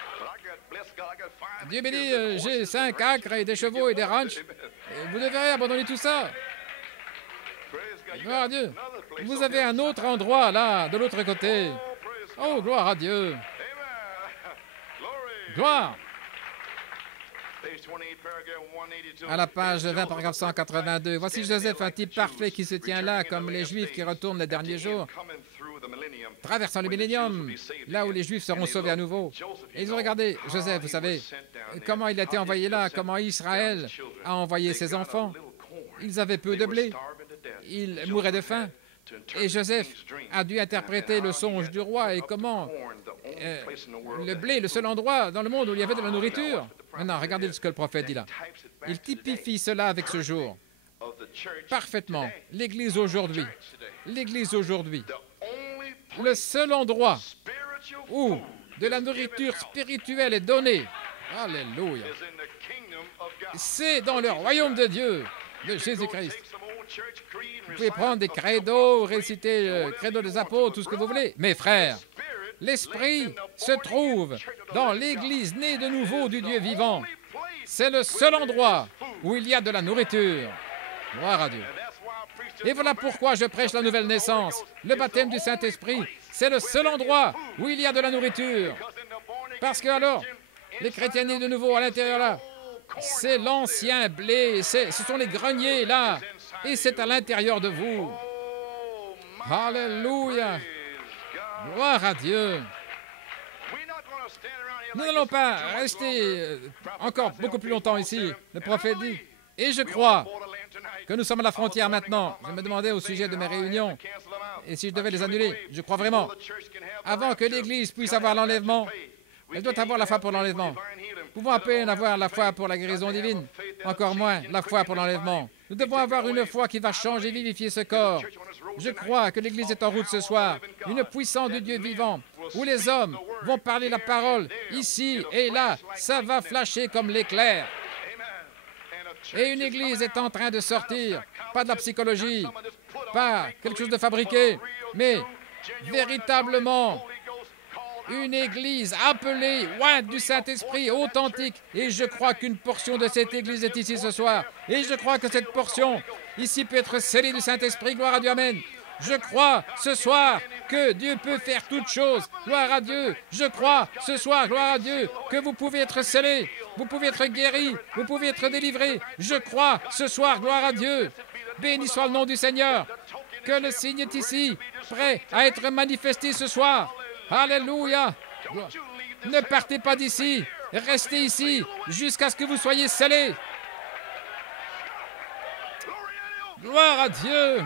Dieu béni, j'ai 5 acres et des chevaux et des ranchs. Et vous devrez abandonner tout ça. Gloire à Dieu. Vous avez un autre endroit, là, de l'autre côté. Oh, gloire à Dieu. Gloire. À la page 20, paragraphe 182. Voici Joseph, un type parfait qui se tient là, comme les Juifs qui retournent les derniers jours, traversant le millénium, là où les Juifs seront sauvés à nouveau. Et ils ont regardé Joseph, vous savez, comment il a été envoyé là, comment Israël a envoyé ses enfants. Ils avaient peu de blé, ils mouraient de faim. Et Joseph a dû interpréter le songe du roi et comment le blé, le seul endroit dans le monde où il y avait de la nourriture. Maintenant, regardez ce que le prophète dit là. Il typifie cela avec ce jour. Parfaitement. L'Église aujourd'hui. L'Église aujourd'hui. Le seul endroit où de la nourriture spirituelle est donnée. Alléluia. C'est dans le royaume de Dieu, de Jésus-Christ. Vous pouvez prendre des credos, réciter le credo des apôtres, tout ce que vous voulez. Mes frères, l'Esprit se trouve dans l'Église née de nouveau du Dieu vivant. C'est le seul endroit où il y a de la nourriture. Gloire à Dieu. Et voilà pourquoi je prêche la nouvelle naissance. Le baptême du Saint-Esprit, c'est le seul endroit où il y a de la nourriture. Parce que alors, les chrétiens nés de nouveau à l'intérieur là, c'est l'ancien blé, ce sont les greniers là, et c'est à l'intérieur de vous. Alléluia. Gloire à Dieu. Nous n'allons pas rester encore beaucoup plus longtemps ici. Le prophète dit, et je crois que nous sommes à la frontière maintenant. Je me demandais au sujet de mes réunions, et si je devais les annuler, je crois vraiment. Avant que l'Église puisse avoir l'enlèvement, elle doit avoir la foi pour l'enlèvement. Nous pouvons à peine avoir la foi pour la guérison divine, encore moins la foi pour l'enlèvement. Nous devons avoir une foi qui va changer, vivifier ce corps. Je crois que l'Église est en route ce soir, une puissance du Dieu vivant, où les hommes vont parler la parole, ici et là, ça va flasher comme l'éclair. Et une Église est en train de sortir, pas de la psychologie, pas quelque chose de fabriqué, mais véritablement une Église appelée, ointe du Saint-Esprit, authentique. Et je crois qu'une portion de cette Église est ici ce soir. Et je crois que cette portion ici peut être scellée du Saint-Esprit. Gloire à Dieu, amen. Je crois ce soir que Dieu peut faire toutes choses. Gloire à Dieu. Je crois ce soir, gloire à Dieu, que vous pouvez être scellés, vous pouvez être guéris, vous pouvez être délivrés. Je crois ce soir, gloire à Dieu. Béni soit le nom du Seigneur. Que le signe est ici, prêt à être manifesté ce soir. Alléluia. Ne partez pas d'ici. Restez ici jusqu'à ce que vous soyez scellés. Gloire à Dieu.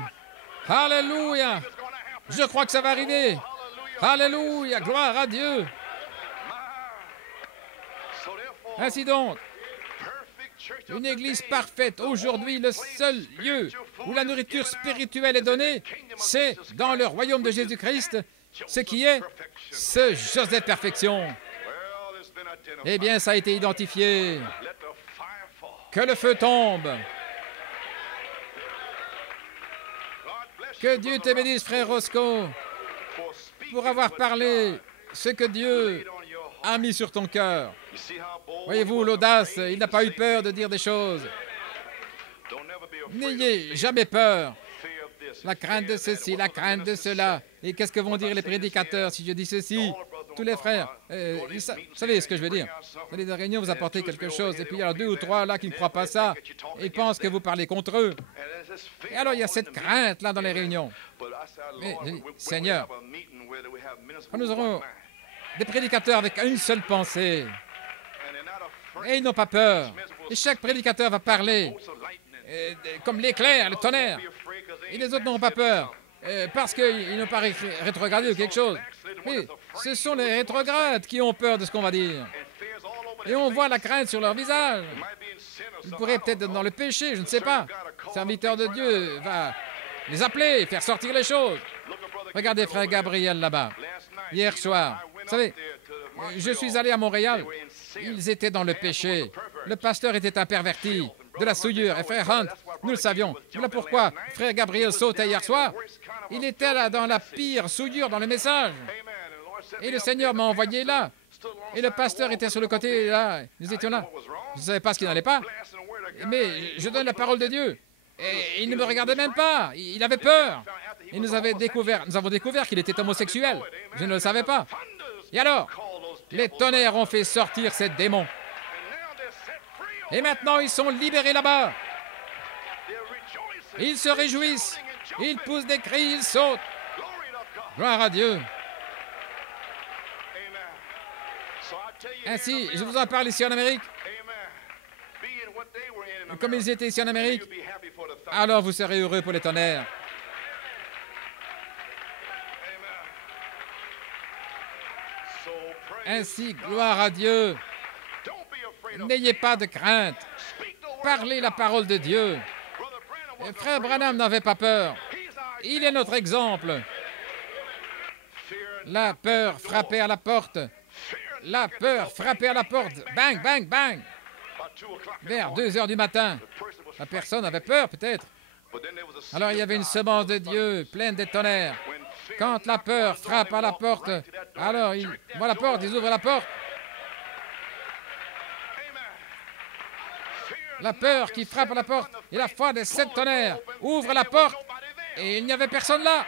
Alléluia. Je crois que ça va arriver. Alléluia. Gloire à Dieu. Ainsi donc, une Église parfaite, aujourd'hui, le seul lieu où la nourriture spirituelle est donnée, c'est dans le royaume de Jésus-Christ, ce qui est ce Joseph Perfection. Eh bien, ça a été identifié. Que le feu tombe. Que Dieu te bénisse, frère Roscoe, pour avoir parlé ce que Dieu a mis sur ton cœur. Voyez-vous, l'audace, il n'a pas eu peur de dire des choses. N'ayez jamais peur La crainte de ceci, la crainte de cela. Et qu'est-ce que vont dire les prédicateurs si je dis ceci? Tous les frères, vous savez ce que je veux dire. Vous allez dans la réunion, vous apportez quelque chose, et puis il y en a 2 ou 3 là qui ne croient pas ça, et ils pensent que vous parlez contre eux. Et alors il y a cette crainte là dans les réunions. Mais je dis, Seigneur, nous aurons des prédicateurs avec une seule pensée. Et ils n'ont pas peur. Et chaque prédicateur va parler comme l'éclair, le tonnerre. Et les autres n'auront pas peur. Parce qu'ils n'ont pas rétrogradé ou quelque chose. Mais ce sont les rétrogrades qui ont peur de ce qu'on va dire. Et on voit la crainte sur leur visage. Ils pourraient peut-être être dans le péché, je ne sais pas. Le serviteur de Dieu va les appeler, faire sortir les choses. Regardez frère Gabriel là-bas, hier soir. Vous savez, je suis allé à Montréal. Ils étaient dans le péché. Le pasteur était un perverti, de la souillure. Et frère Hunt, nous le savions. Voilà pourquoi frère Gabriel sautait hier soir. Il était là dans la pire souillure dans le message. Et le Seigneur m'a envoyé là. Et le pasteur était sur le côté là. Nous étions là. Je ne savais pas ce qui n'allait pas. Mais je donne la parole de Dieu. Et il ne me regardait même pas. Il avait peur. Et nous avons découvert qu'il était homosexuel. Je ne le savais pas. Et alors, les tonnerres ont fait sortir ces démons. Et maintenant, ils sont libérés là-bas. Ils se réjouissent. Ils poussent des cris, ils sautent. Gloire à Dieu. Ainsi, je vous en parle ici en Amérique. Comme ils étaient ici en Amérique, alors vous serez heureux pour les tonnerres. Ainsi, gloire à Dieu. N'ayez pas de crainte. Parlez la parole de Dieu. Et frère Branham n'avait pas peur. Il est notre exemple. La peur frappait à la porte. La peur frappait à la porte. Bang, bang, bang. Vers 2 heures du matin. La personne avait peur, peut-être. Alors il y avait une semence de Dieu pleine de tonnerres. Quand la peur frappe à la porte, alors ils voient la porte, ils ouvrent la porte. La peur qui frappe à la porte et la foi des 7 tonnerres ouvre la porte et il n'y avait personne là.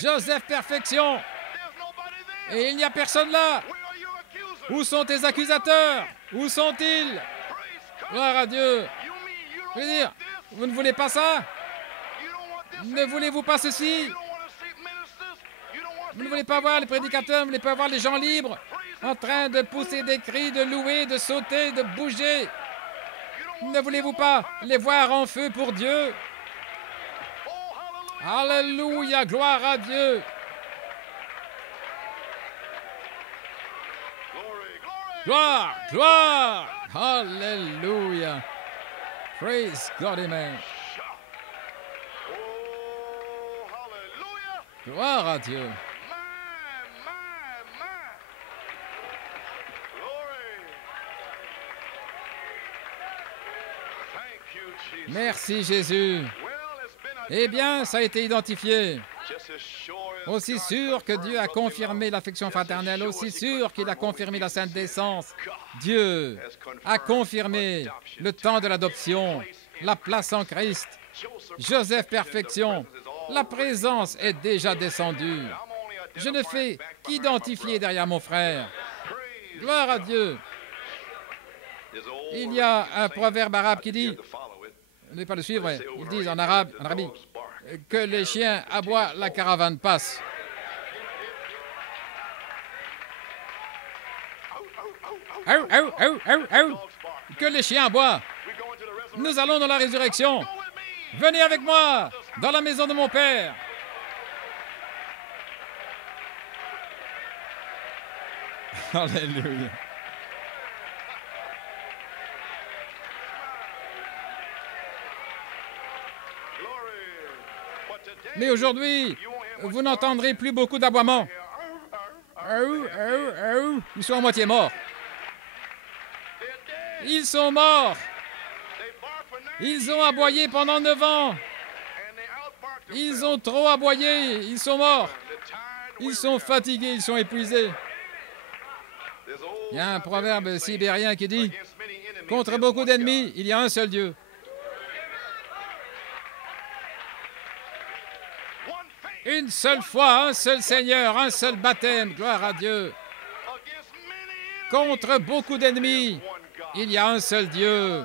Joseph Perfection. Et il n'y a personne là. Où sont tes accusateurs? Où sont-ils? Gloire à Dieu. Je veux dire, vous ne voulez pas ça? Ne voulez-vous pas ceci? Vous ne voulez pas voir les prédicateurs, vous ne voulez pas voir les gens libres en train de pousser des cris, de louer, de sauter, de bouger? Ne voulez-vous pas les voir en feu pour Dieu? Alléluia, gloire à Dieu. Gloire, gloire, alléluia. Praise God, amen. Gloire à Dieu. Merci Jésus. Eh bien, ça a été identifié. Aussi sûr que Dieu a confirmé l'affection fraternelle, aussi sûr qu'il a confirmé la sainte décence, Dieu a confirmé le temps de l'adoption, la place en Christ. Joseph Perfection, la présence est déjà descendue. Je ne fais qu'identifier derrière mon frère. Gloire à Dieu. Il y a un proverbe arabe qui dit, ne vais pas le suivre, ils disent en arabe, en arabie, que les chiens aboient, la caravane passe. Que les chiens aboient. Nous allons dans la résurrection. Venez avec moi dans la maison de mon Père. Alléluia. Mais aujourd'hui, vous n'entendrez plus beaucoup d'aboiements. Ils sont à moitié morts. Ils sont morts. Ils ont aboyé pendant 9 ans. Ils ont trop aboyé. Ils sont morts. Ils sont fatigués. Ils sont épuisés. Il y a un proverbe sibérien qui dit Contre beaucoup d'ennemis, il y a un seul Dieu. Une seule foi, un seul Seigneur, un seul baptême, gloire à Dieu. Contre beaucoup d'ennemis, il y a un seul Dieu.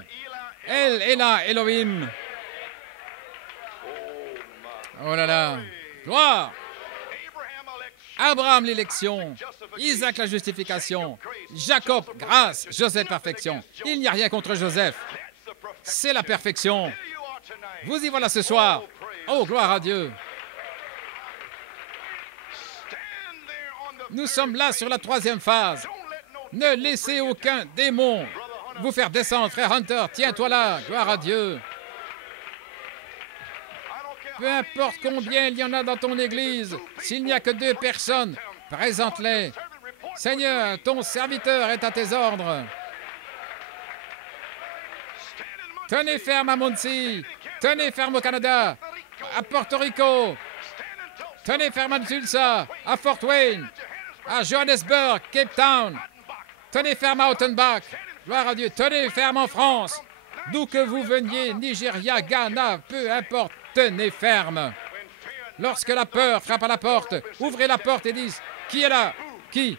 El Elah Elohim. Oh là là, gloire. Abraham, l'élection. Isaac, la justification. Jacob, grâce. Joseph, perfection. Il n'y a rien contre Joseph. C'est la perfection. Vous y voilà ce soir. Oh, gloire à Dieu. Nous sommes là sur la troisième phase. Ne laissez aucun démon vous faire descendre, frère Hunter. Tiens-toi là, gloire à Dieu. Peu importe combien il y en a dans ton église, s'il n'y a que 2 personnes, présente-les. Seigneur, ton serviteur est à tes ordres. Tenez ferme à Muncie. Tenez ferme au Canada, à Porto Rico. Tenez ferme à Tulsa, à Fort Wayne, à Johannesburg, Cape Town. Tenez ferme à Offenbach. Gloire à Dieu. Tenez ferme en France. D'où que vous veniez, Nigeria, Ghana, peu importe, tenez ferme. Lorsque la peur frappe à la porte, ouvrez la porte et dites, qui est là? Qui?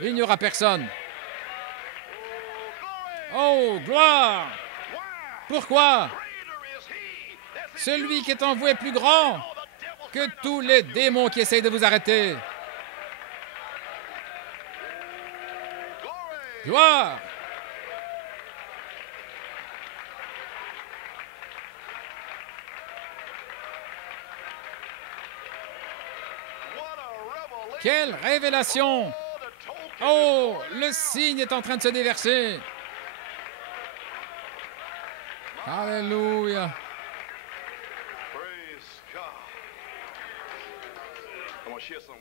Il n'y aura personne. Oh, gloire! Pourquoi? Celui qui est en vous est plus grand que tous les démons qui essayent de vous arrêter. Gloire! Quelle révélation! Oh, le signe est en train de se déverser. Alléluia.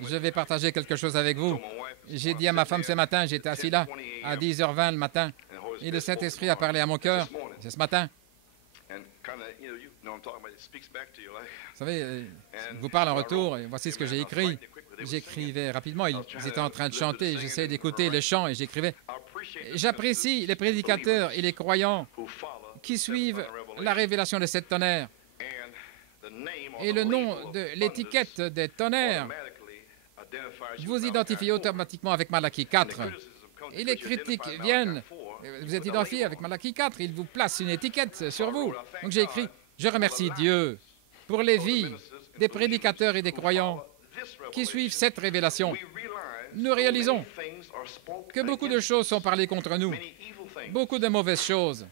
Je vais partager quelque chose avec vous. J'ai dit à ma femme ce matin, j'étais assis là, à 10h20 le matin, et le Saint-Esprit a parlé à mon cœur. C'est ce matin. Vous savez, il vous parle en retour, et voici ce que j'ai écrit. J'écrivais rapidement, ils étaient en train de chanter, j'essayais d'écouter les chants et j'écrivais. J'apprécie les prédicateurs et les croyants qui suivent la révélation des 7 tonnerres. Et le nom de l'étiquette des tonnerres vous identifiez automatiquement avec Malachie 4. Et les critiques viennent, vous êtes identifié avec Malachie 4, il vous place une étiquette sur vous. Donc j'ai écrit, je remercie Dieu pour les vies des prédicateurs et des croyants qui suivent cette révélation. Nous réalisons que beaucoup de choses sont parlées contre nous, beaucoup de mauvaises choses.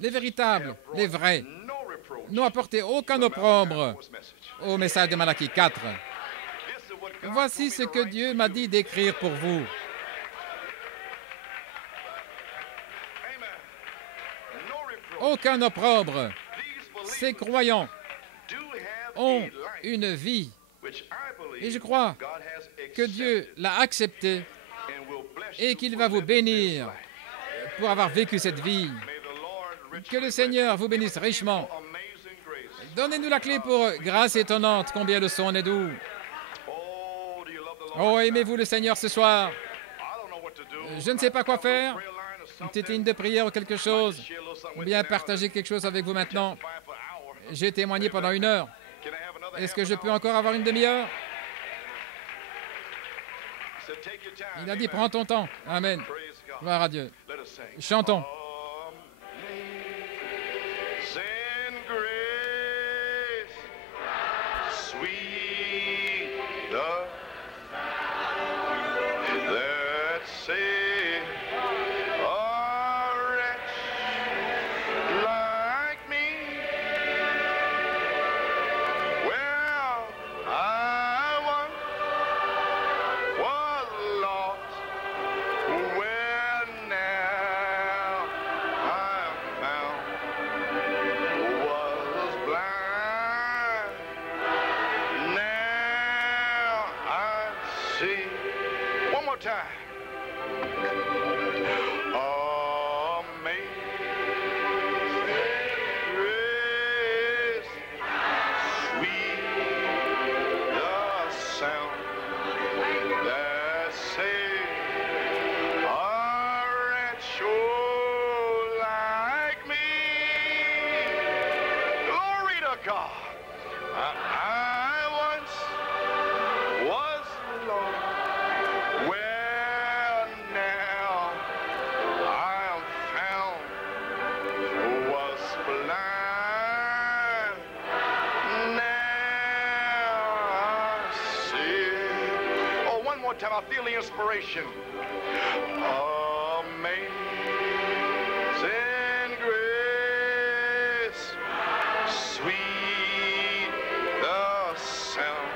Les véritables, les vrais, n'ont apporté aucun opprobre au message de Malachie 4. Voici ce que Dieu m'a dit d'écrire pour vous. Aucun opprobre. Ces croyants ont une vie. Et je crois que Dieu l'a accepté et qu'il va vous bénir pour avoir vécu cette vie. Que le Seigneur vous bénisse richement. Donnez-nous la clé pour grâce étonnante, combien le son est doux. Oh, aimez-vous le Seigneur ce soir? Je ne sais pas quoi faire. Une petite ligne de prière ou quelque chose. Ou bien partager quelque chose avec vous maintenant. J'ai témoigné pendant 1 heure. Est-ce que je peux encore avoir une demi-heure? Il a dit, prends ton temps. Amen. Gloire à Dieu. Chantons. I feel the inspiration. Amazing grace, sweet the sound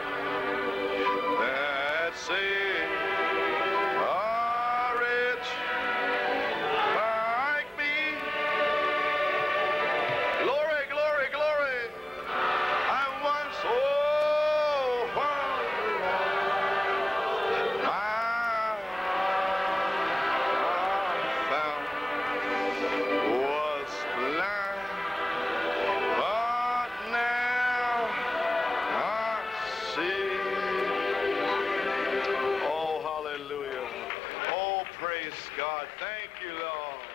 that saved a wretch like me. Glory, glory, glory. I once so far found was blind, but now I see. Oh, hallelujah. Oh, praise God. Thank you, Lord.